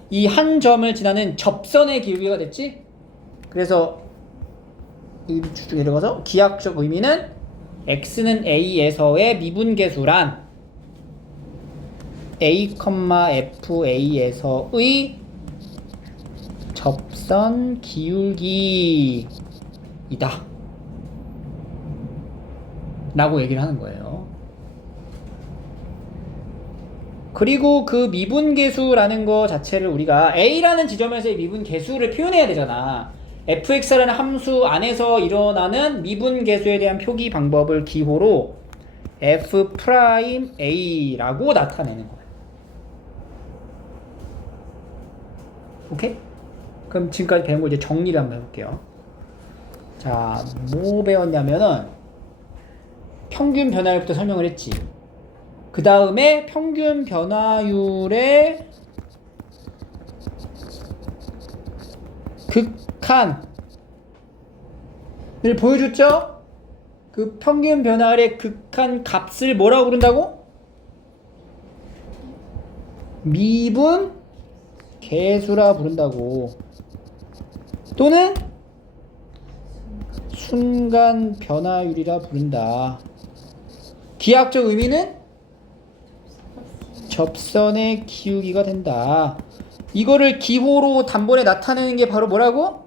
이 한 점을 지나는 접선의 기울기가 됐지? 그래서 쭉 내려가서 기하학적 의미는 x는 a에서의 미분계수란 a, fa에서의 접선 기울기이다 라고 얘기를 하는 거예요. 그리고 그 미분계수라는 거 자체를 우리가 a라는 지점에서의 미분계수를 표현해야 되잖아. fx라는 함수 안에서 일어나는 미분계수에 대한 표기 방법을 기호로 f'a라고 나타내는 거야. 오케이? 그럼 지금까지 배운 거 이제 정리를 한번 해볼게요. 자, 뭐 배웠냐면은 평균 변화율부터 설명을 했지. 그 다음에 평균 변화율의 극한을 보여줬죠? 그 평균 변화율의 극한 값을 뭐라고 부른다고? 미분 계수라 부른다고. 또는 순간 변화율이라 부른다. 기하학적 의미는 접선의 기울기가 된다. 이거를 기호로 단번에 나타내는 게 바로 뭐라고?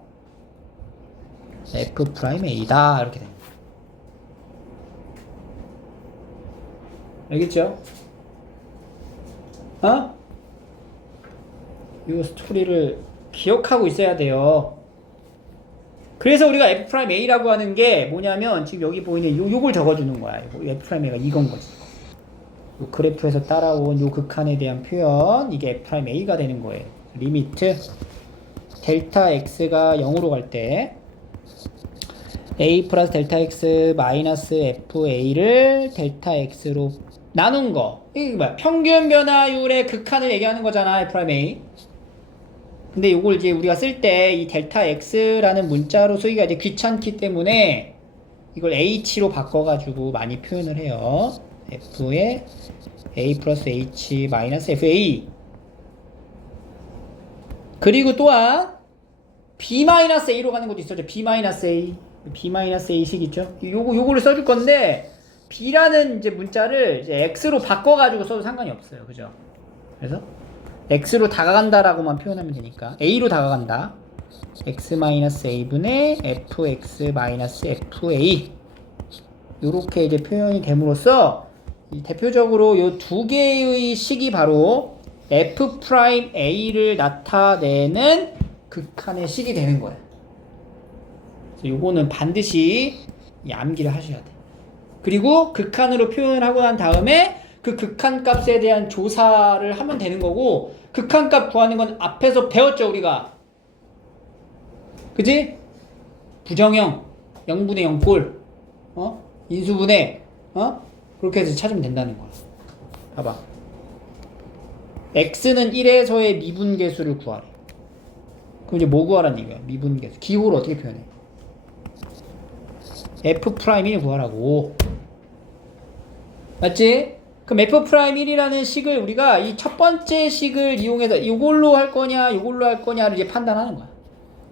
f'a다 이렇게 됩니다. 알겠죠? 이 스토리를 기억하고 있어야 돼요. 그래서 우리가 f'a라고 하는 게 뭐냐면 지금 여기 보이는 요걸 적어주는 거야. f'a가 이건 거지. 요 그래프에서 따라온 요 극한에 대한 표현, 이게 f'a가 되는 거예요. 리미트 델타 x가 0으로 갈 때 a 플러스 델타 x 마이너스 fa를 델타 x로 나눈 거. 이게 뭐야? 평균 변화율의 극한을 얘기하는 거잖아, f'a. 근데 요걸 이제 우리가 쓸 때 이 델타 x라는 문자로 쓰기가 이제 귀찮기 때문에 이걸 h로 바꿔가지고 많이 표현을 해요. f에 a 플러스 h 마이너스 fa. 그리고 또한 b-a로 가는 것도 있었죠. b-a 식 있죠. 요거를 써줄 건데 b라는 이제 문자를 이제 x로 바꿔가지고 써도 상관이 없어요. 그죠? 그래서 x로 다가간다라고만 표현하면 되니까 a로 다가간다. x-a분의 fx-fa 요렇게 이제 표현이 됨으로써 이 대표적으로 요 두 개의 식이 바로 f'a를 나타내는 극한의 식이 되는 거예요. 그래서 요거는 반드시 암기를 하셔야 돼. 그리고 극한으로 표현을 하고 난 다음에 그 극한 값에 대한 조사를 하면 되는 거고, 극한 값 구하는 건 앞에서 배웠죠, 우리가. 그지? 부정형, 0분의 0꼴, 인수분해, 그렇게 해서 찾으면 된다는 거야. 봐봐. x는 1에서의 미분계수를 구하래. 그럼 이제 뭐 구하라는 얘기야? 미분계수. 기호를 어떻게 표현해? f'1을 구하라고. 맞지? 그럼 f'1이라는 식을 우리가 이 첫 번째 식을 이용해서 이걸로 할 거냐, 이걸로 할 거냐를 이제 판단하는 거야.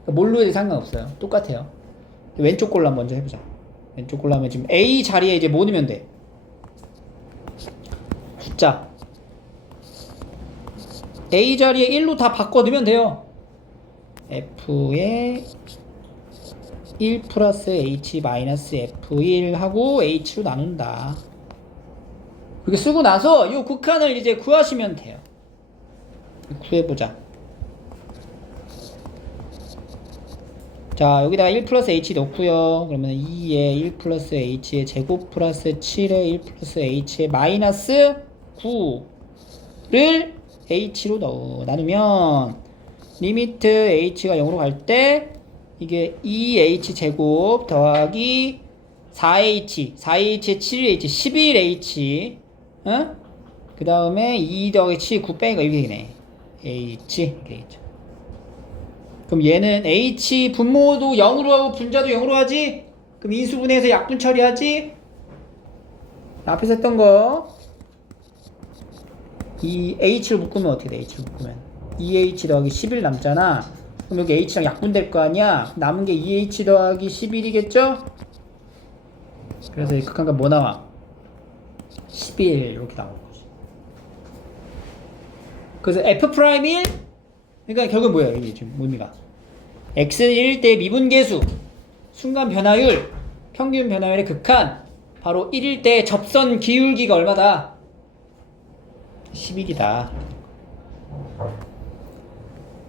뭘로 해도 상관없어요. 똑같아요. 왼쪽 걸로 먼저 해보자. 왼쪽 걸로 하면 지금 a 자리에 이제 뭐 넣으면 돼? 숫자. a 자리에 1로 다 바꿔 넣으면 돼요. f의 1 플러스 h 마이너스 f1 하고 h로 나눈다. 이렇게 쓰고 나서 이 극한을 이제 구하시면 돼요. 구해보자. 자, 여기다가 1 플러스 h 넣고요. 그러면 2에 1 플러스 h의 제곱 플러스 7에 1 플러스 h의 마이너스 9를 h로 나누면 리미트 h가 0으로 갈 때 이게 2h 제곱 더하기 4h의 7h 11h 어? 그 다음에 2 더하기 7 9 빼기가 이렇게 되네. h 이렇게 되겠죠. 그럼 얘는 h 분모도 0으로 하고 분자도 0으로 하지? 그럼 인수분해해서 약분 처리하지? 앞에서 했던 거 이 h를 묶으면 어떻게 돼? h를 묶으면 2h 더하기 11 남잖아. 그럼 여기 h랑 약분될 거 아니야? 남은 게 2h 더하기 11이겠죠? 그래서 이 극한값 뭐 나와? 11 이렇게 나오는 거지. 그래서 f'1 그러니까 결국 뭐야 이게 지금 의미가 x는 1일 때 미분계수 순간 변화율 평균 변화율의 극한 바로 1일 때 접선 기울기가 얼마다? 11이다.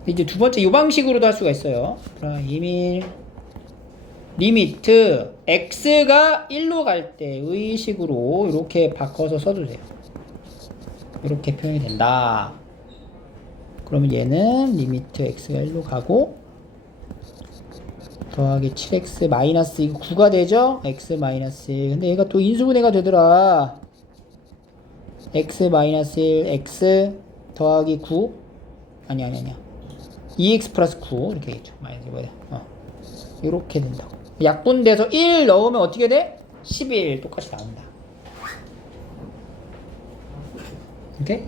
이제 두 번째 이 방식으로도 할 수가 있어요. 프라임 리미트 x가 1로 갈 때의 식으로 이렇게 바꿔서 써도 돼요. 이렇게 표현이 된다. 그러면 얘는 리미트 x가 1로 가고 더하기 7x 마이너스 이거 9가 되죠? x 마이너스 1 근데 얘가 또 인수분해가 되더라. x 마이너스 1 x 더하기 9 아니야 2x 플러스 9 이렇게 되겠죠. 마이너스 이거야. 이렇게 된다고. 약분돼서 1 넣으면 어떻게 돼? 11 똑같이 나온다. 오케이?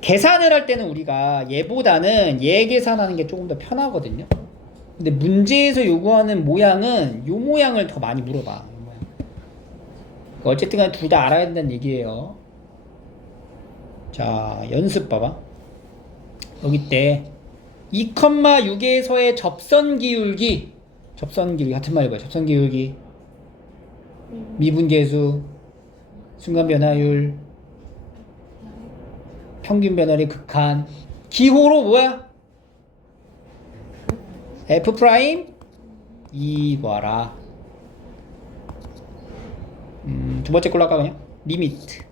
계산을 할 때는 우리가 얘보다는 얘 계산하는 게 조금 더 편하거든요. 근데 문제에서 요구하는 모양은 요 모양을 더 많이 물어봐. 어쨌든 간에 둘 다 알아야 된다는 얘기예요. 자, 연습 봐봐. 여기 때 2,6에서의 접선 기울기 같은 말이 뭐야? 접선 기울기 미분계수 순간 변화율 평균 변화율의 극한 기호로 뭐야? f 프라임 2 봐라. 두 번째 걸로 할까 그냥? 리미트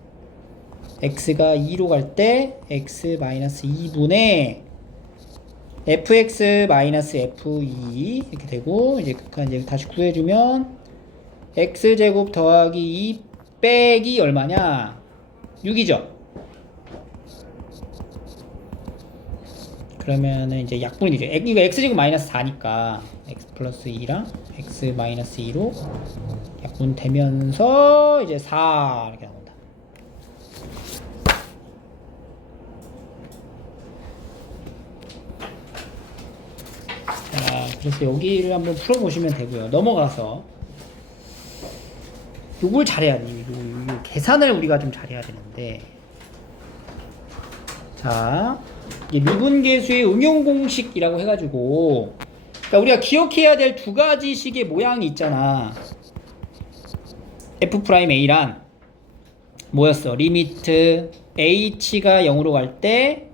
x가 2로 갈 때 x 마이너스 2분의 fx 마이너스 f2 이렇게 되고 이제 극한 이제 다시 구해주면 x제곱 더하기 2 빼기 얼마냐? 6이죠. 그러면은 이제 약분이 되죠. 이거 x제곱 마이너스 4니까 x 플러스 2랑 x 마이너스 2로 약분되면서 이제 4 이렇게 나온다. 자, 그래서 여기를 한번 풀어보시면 되고요. 넘어가서 요걸 잘해야 돼. 요 계산을 우리가 좀 잘해야 되는데 자 이게 미분계수의 응용공식이라고 해가지고 그러니까 우리가 기억해야 될 두 가지 식의 모양이 있잖아. f'A란 뭐였어? 리미트 h가 0으로 갈 때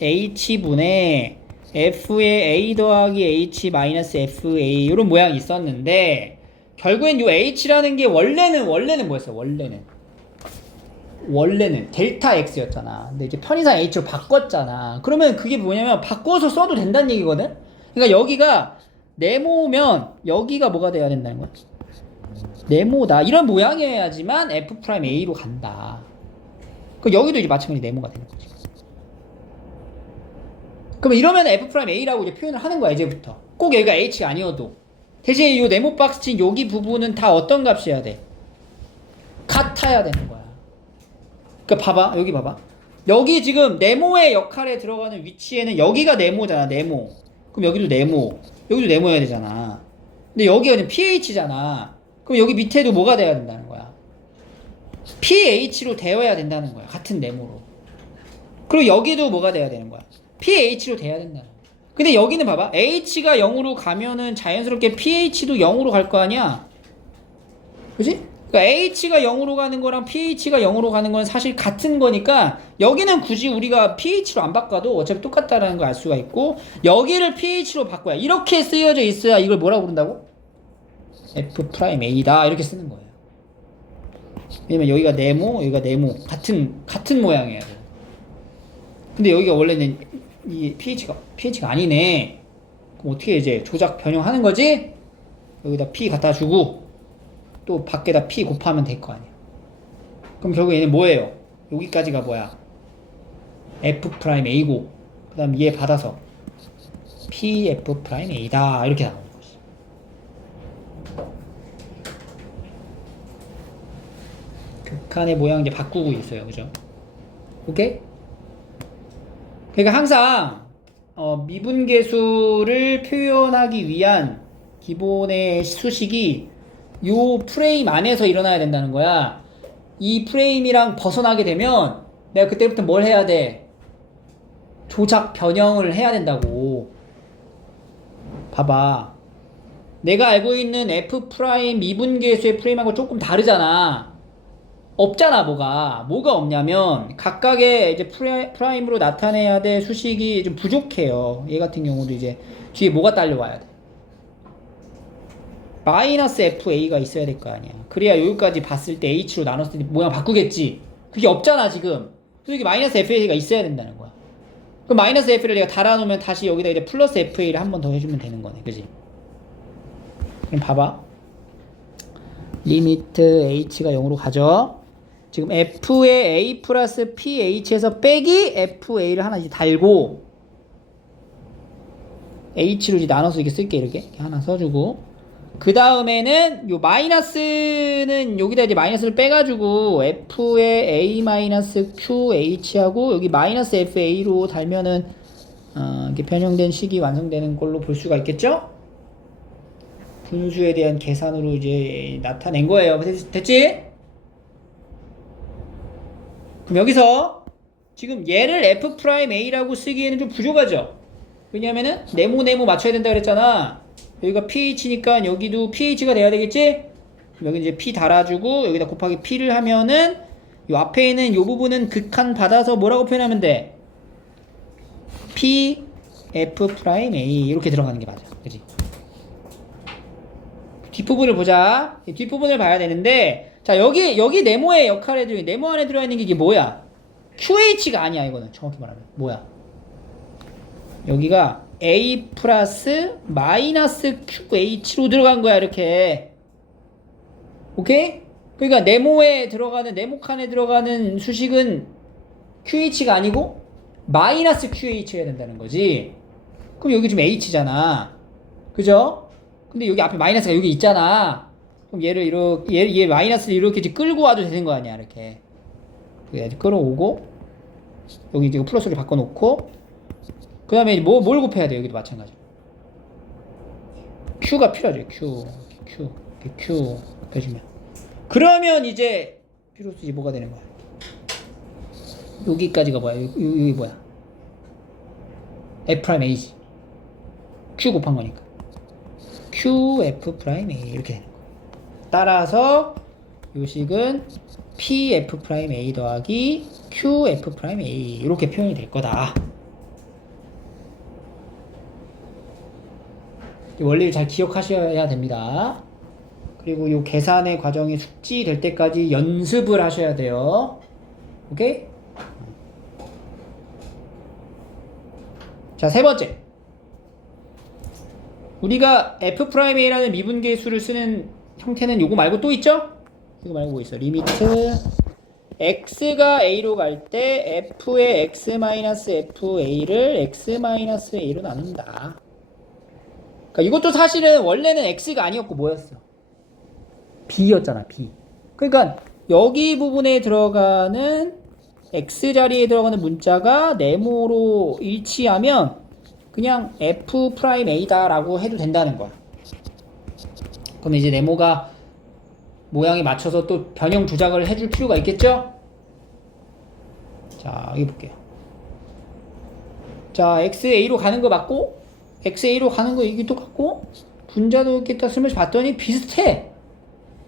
h분의 f의 a 더하기 h 마이너스 fa 이런 모양이 있었는데 결국엔 이 h라는 게 원래는 뭐였어? 원래는 델타 x였잖아. 근데 이제 편의상 h로 바꿨잖아. 그러면 그게 뭐냐면 바꿔서 써도 된다는 얘기거든. 그러니까 여기가 네모면 여기가 뭐가 돼야 된다는 거야? 네모다. 이런 모양이어야지만 f'A로 간다. 그 여기도 이제 마찬가지 네모가 되는 거지. 그러면 이러면 f'A라고 이제 표현을 하는 거야 이제부터. 꼭 여기가 h가 아니어도. 대신 이 네모 박스 친 여기 부분은 다 어떤 값이어야 돼? 같아야 되는 거야. 그러니까 봐봐. 여기 봐봐. 여기 지금 네모의 역할에 들어가는 위치에는 여기가 네모잖아. 네모. 그럼 여기도 네모. 여기도 네모여야 되잖아. 근데 여기가 그냥 pH잖아. 그럼 여기 밑에도 뭐가 돼야 된다는 거야? pH로 되어야 된다는 거야. 같은 네모로. 그리고 여기도 뭐가 돼야 되는 거야? pH로 돼야 된다는 거야. 근데 여기는 봐봐. h가 0으로 가면은 자연스럽게 ph도 0으로 갈 거 아니야. 그지? 그러니까 h가 0으로 가는 거랑 ph가 0으로 가는 건 사실 같은 거니까 여기는 굳이 우리가 ph로 안 바꿔도 어차피 똑같다라는 걸 알 수가 있고, 여기를 ph로 바꿔야, 이렇게 쓰여져 있어야 이걸 뭐라고 부른다고? f'A다 이렇게 쓰는 거예요. 왜냐면 여기가 네모, 여기가 네모, 같은 모양이에요. 근데 여기가 원래는 이 ph가 아니네. 그럼 어떻게 이제 조작 변형하는 거지? 여기다 p 갖다 주고 또 밖에다 p 곱하면 될 거 아니야. 그럼 결국 얘는 뭐예요? 여기까지가 뭐야? f'A고, 그 다음 얘 받아서 pf'A다 이렇게 나오는 거지. 극한의 모양 이제 바꾸고 있어요. 그죠? 오케이? 그러니까 항상 미분계수를 표현하기 위한 기본의 수식이 요 프레임 안에서 일어나야 된다는 거야. 이 프레임이랑 벗어나게 되면 내가 그때부터 뭘 해야 돼? 조작 변형을 해야 된다고. 봐봐. 내가 알고 있는 f' 미분계수의 프레임하고 조금 다르잖아. 없잖아. 뭐가 없냐면 각각의 이제 프라임으로 나타내야 될 수식이 좀 부족해요. 얘 같은 경우도 이제 뒤에 뭐가 딸려와야 돼? 마이너스 FA가 있어야 될 거 아니야. 그래야 여기까지 봤을 때 H로 나눴을 때 모양 바꾸겠지. 그게 없잖아 지금. 그래서 여기 마이너스 FA가 있어야 된다는 거야. 그럼 마이너스 FA를 내가 달아놓으면 다시 여기다 이제 플러스 FA를 한 번 더 해주면 되는 거네. 그지? 그럼 봐봐. 리미트 H가 0으로 가죠. 지금 F의 A 플러스 PH에서 빼기 FA를 하나 이제 달고, H로 이제 나눠서 이렇게 쓸게. 이렇게 하나 써주고, 그 다음에는 요 마이너스는 여기다 이제 마이너스를 빼가지고 F의 A 마이너스 QH하고 여기 마이너스 FA로 달면은 이렇게 변형된 식이 완성되는 걸로 볼 수가 있겠죠? 분수에 대한 계산으로 이제 나타낸 거예요. 됐지? 그럼 여기서 지금 얘를 F'A라고 쓰기에는 좀 부족하죠? 왜냐면은 네모 맞춰야 된다 그랬잖아. 여기가 pH니까 여기도 pH가 돼야 되겠지? 여기 이제 p 달아주고 여기다 곱하기 p를 하면은 요 앞에 있는 요 부분은 극한 받아서 뭐라고 표현하면 돼? p F'A 이렇게 들어가는 게 맞아. 그지? 뒷부분을 보자. 뒷부분을 봐야 되는데, 자, 여기 네모의 역할에 네모 안에 들어있는 게 이게 뭐야? QH가 아니야. 이거는 정확히 말하면 뭐야? 여기가 A 플러스 마이너스 QH로 들어간 거야. 이렇게. 오케이? 그러니까 네모에 들어가는, 네모 칸에 들어가는 수식은 QH가 아니고 마이너스 QH여야 된다는 거지. 그럼 여기 지금 H잖아. 그죠? 근데 여기 앞에 마이너스가 여기 있잖아. 그럼 얘를 이렇게, 얘 마이너스를 이렇게 이제 끌고 와도 되는 거 아니야. 이렇게. 그래야지 끌어오고, 여기 이제 플러스를 바꿔놓고, 그 다음에 뭘 곱해야 돼? 여기도 마찬가지. Q가 필요하죠. Q 해주면. 그러면 이제 비로소 이제 뭐가 되는 거야? 여기까지가 뭐야? 여기 뭐야? F'A지. Q 곱한 거니까. QF'A 이렇게 되는 거야. 따라서 요식은 PF'A 더하기 QF'A 이렇게 표현이 될 거다. 이 원리를 잘 기억하셔야 됩니다. 그리고 이 계산의 과정이 숙지 될 때까지 연습을 하셔야 돼요. 오케이? 자, 세 번째. 우리가 F'A라는 미분계수를 쓰는 형태는 요거 말고 또 있죠? 이거 말고 뭐 있어? 리미트 x가 a로 갈 때 f의 x-fa를 x-a로 나눈다. 그러니까 이것도 사실은 원래는 x가 아니었고 뭐였어? b였잖아. b. 그러니까 여기 부분에 들어가는 x자리에 들어가는 문자가 네모로 일치하면 그냥 F'A다 라고 해도 된다는 거야. 그럼 이제 네모가 모양에 맞춰서 또 변형 조작을 해줄 필요가 있겠죠? 자, 여기 볼게요. 자, XA로 가는 거 맞고, XA로 가는 거 이게 똑같고 분자도 이렇게 딱 쓰면서 봤더니 비슷해.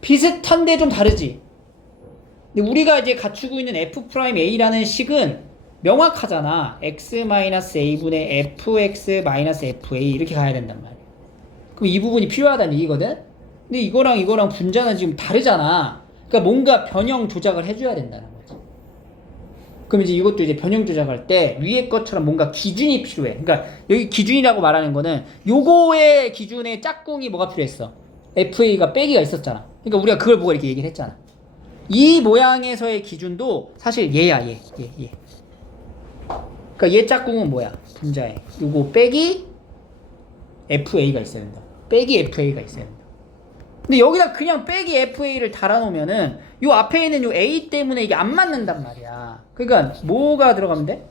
비슷한데 좀 다르지. 근데 우리가 이제 갖추고 있는 F'A라는 식은 명확하잖아. X-A분의 Fx-FA 이렇게 가야 된단 말이야. 그럼 이 부분이 필요하다는 얘기거든? 근데 이거랑 분자는 지금 다르잖아. 그러니까 뭔가 변형 조작을 해줘야 된다는 거지. 그럼 이제 이것도 이제 변형 조작할 때 위에 것처럼 뭔가 기준이 필요해. 그러니까 여기 기준이라고 말하는 거는 요거의 기준에 짝꿍이 뭐가 필요했어? FA가 빼기가 있었잖아. 그러니까 우리가 그걸 보고 이렇게 얘기를 했잖아. 이 모양에서의 기준도 사실 얘야, 얘. 그러니까 얘 짝꿍은 뭐야? 분자에. 요거 빼기 FA가 있어야 된다. 빼기 FA가 있어야 된다. 근데 여기다 그냥 빼기 FA를 달아놓으면은 요 앞에 있는 요 A 때문에 이게 안 맞는단 말이야. 그러니까 뭐가 들어가면 돼?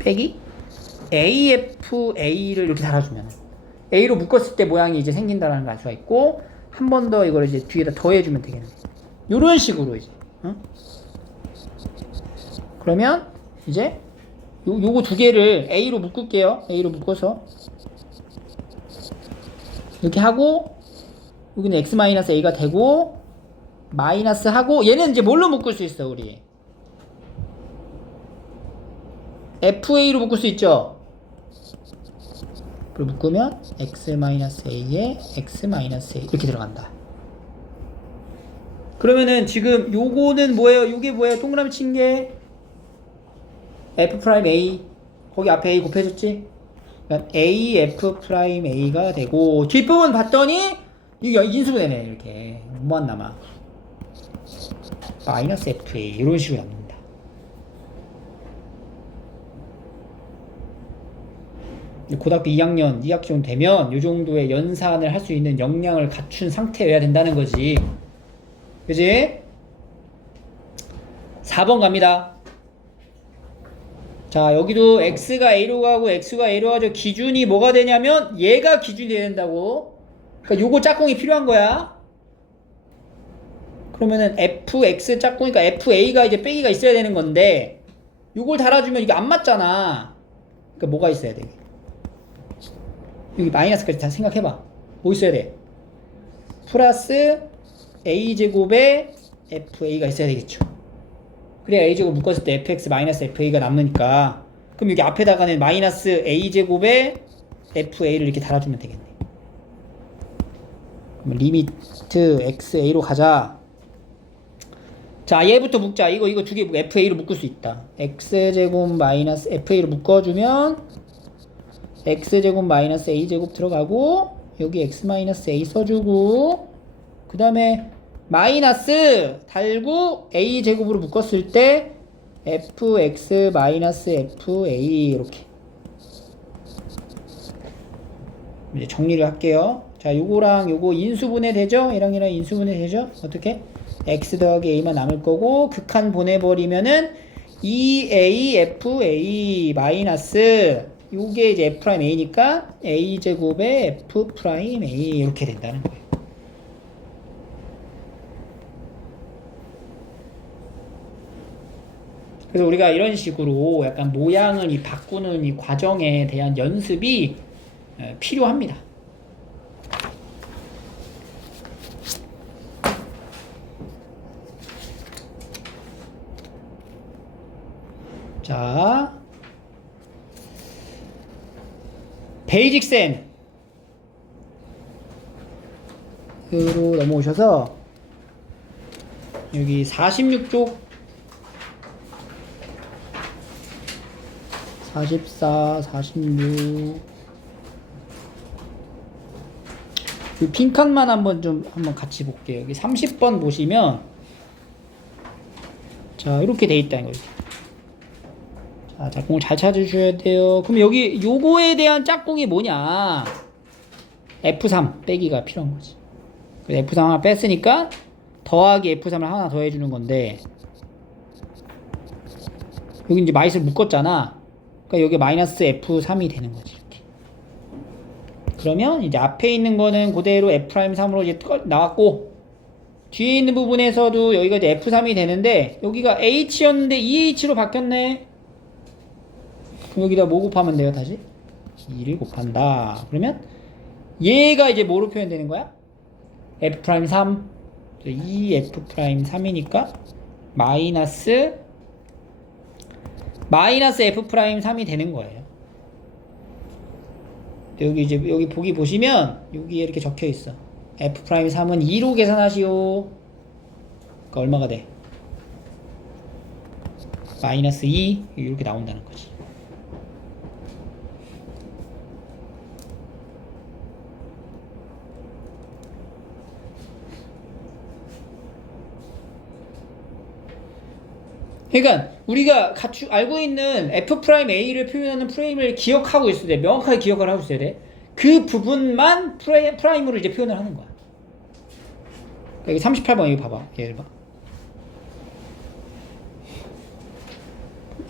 빼기 AFA를 이렇게 달아주면 A로 묶었을 때 모양이 이제 생긴다는 걸 알 수가 있고 한 번 더 이걸 이제 뒤에다 더해주면 되겠네. 요런 식으로 이제. 어? 그러면 이제 요거 두 개를 A로 묶을게요. A로 묶어서 이렇게 하고 여기는 X-A가 되고 마이너스 하고 얘는 이제 뭘로 묶을 수 있어 우리? FA로 묶을 수 있죠? 그걸 묶으면 X-A에 X-A 이렇게 들어간다. 그러면은 지금 요거는 뭐예요? 요게 뭐예요? 동그라미 친 게 F'A 거기 앞에 A 곱해줬지? 그러니까 AF'A가 되고 뒷부분 봤더니 이게 인수분해네 이렇게 뭐만 남아 마이너스 FA 이런 식으로 남는다. 고등학교 2학년 2학년 되면 이 정도의 연산을 할 수 있는 역량을 갖춘 상태여야 된다는 거지. 그지? 4번 갑니다. 자 여기도 X가 A로 가고 X가 A로 가죠. 기준이 뭐가 되냐면 얘가 기준이 돼야 된다고. 그러니까 요거 짝꿍이 필요한 거야. 그러면은 FX 짝꿍이니까 FA가 이제 빼기가 있어야 되는 건데 요걸 달아주면 이게 안 맞잖아. 그러니까 뭐가 있어야 돼? 여기 마이너스까지 다 생각해봐. 뭐 있어야 돼? 플러스 A제곱에 FA가 있어야 되겠죠. 그래야 A제곱 묶었을 때 FX 마이너스 FA가 남으니까 그럼 여기 앞에다가는 마이너스 A제곱에 FA를 이렇게 달아주면 되겠네. 그럼 리미트 XA로 가자. 자 얘부터 묶자. 이거 두 개 FA로 묶을 수 있다. X제곱 마이너스 FA로 묶어주면 X제곱 마이너스 A제곱 들어가고 여기 X 마이너스 A 써주고 그 다음에 마이너스 달고 A제곱으로 묶었을 때 FX 마이너스 FA 이렇게 이제 정리를 할게요. 자 요거랑 요거 인수분해 되죠? 얘랑 인수분해 되죠? 어떻게? X 더하기 A만 남을 거고 극한 보내버리면은 EAFA 마이너스 요게 이제 F'A니까 A제곱에 F'A 이렇게 된다는 거예요. 그래서 우리가 이런 식으로 약간 모양을 바꾸는 이 과정에 대한 연습이 필요합니다. 자, 베이직 셈으로 넘어오셔서 여기 46쪽 44, 46 이 빈칸만 한번 같이 볼게요. 여기 30번 보시면 자 이렇게 돼 있다는 거죠. 자 짝꿍을 잘 찾으셔야 돼요. 그럼 여기 요거에 대한 짝꿍이 뭐냐? F3 빼기가 필요한 거지. 그래서 F3 하나 뺐으니까 더하기 F3을 하나 더 해주는 건데 여기 이제 마이너스를 묶었잖아. 그러니까 여기 마이너스 F3이 되는 거지. 이렇게. 그러면 이제 앞에 있는 거는 그대로 F'3으로 이제 나왔고 뒤에 있는 부분에서도 여기가 이제 F3이 되는데 여기가 H였는데 EH로 바뀌었네. 그럼 여기다 뭐 곱하면 돼요 다시? 2를 곱한다. 그러면 얘가 이제 뭐로 표현되는 거야? F'3 2F'3이니까 마이너스 F'3이 되는 거예요. 여기 이제 여기 보기 보시면 여기에 이렇게 적혀 있어. F'3은 2로 계산하시오. 그러니까 얼마가 돼? 마이너스 2 이렇게 나온다는 거지. 그러니까 우리가 알고 있는 F'A를 표현하는 프레임을 기억하고 있어야 돼. 명확하게 기억을 하고 있어야 돼. 그 부분만 프라임으로 이제 표현을 하는 거야. 여기 38번 여기 봐봐. 얘를 봐.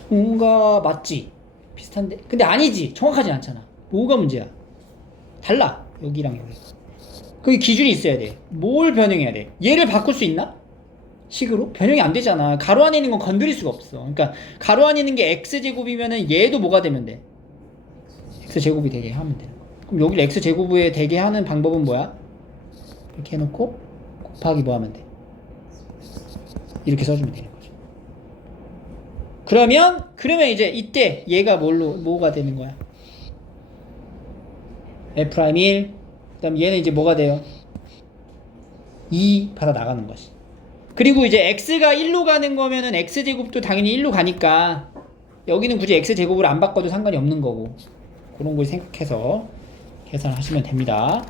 뭔가 맞지? 비슷한데? 근데 아니지. 정확하진 않잖아. 뭐가 문제야? 달라. 여기랑 여기. 그 기준이 있어야 돼. 뭘 변형해야 돼? 얘를 바꿀 수 있나? 식으로? 변형이 안 되잖아. 가로 안에 있는 건 건드릴 수가 없어. 그러니까 가로 안에 있는 게 x제곱이면은 얘도 뭐가 되면 돼? x제곱이 되게 하면 되는 거야. 그럼 여기를 x제곱에 되게 하는 방법은 뭐야? 이렇게 해놓고 곱하기 뭐 하면 돼? 이렇게 써주면 되는 거죠. 그러면 이제 이때 얘가 뭐가 되는 거야? F'1 그다음 얘는 이제 뭐가 돼요? 2 받아 나가는 거지. 그리고 이제 x가 1로 가는 거면은 x제곱도 당연히 1로 가니까 여기는 굳이 x제곱을 안 바꿔도 상관이 없는 거고 그런 걸 생각해서 계산하시면 됩니다.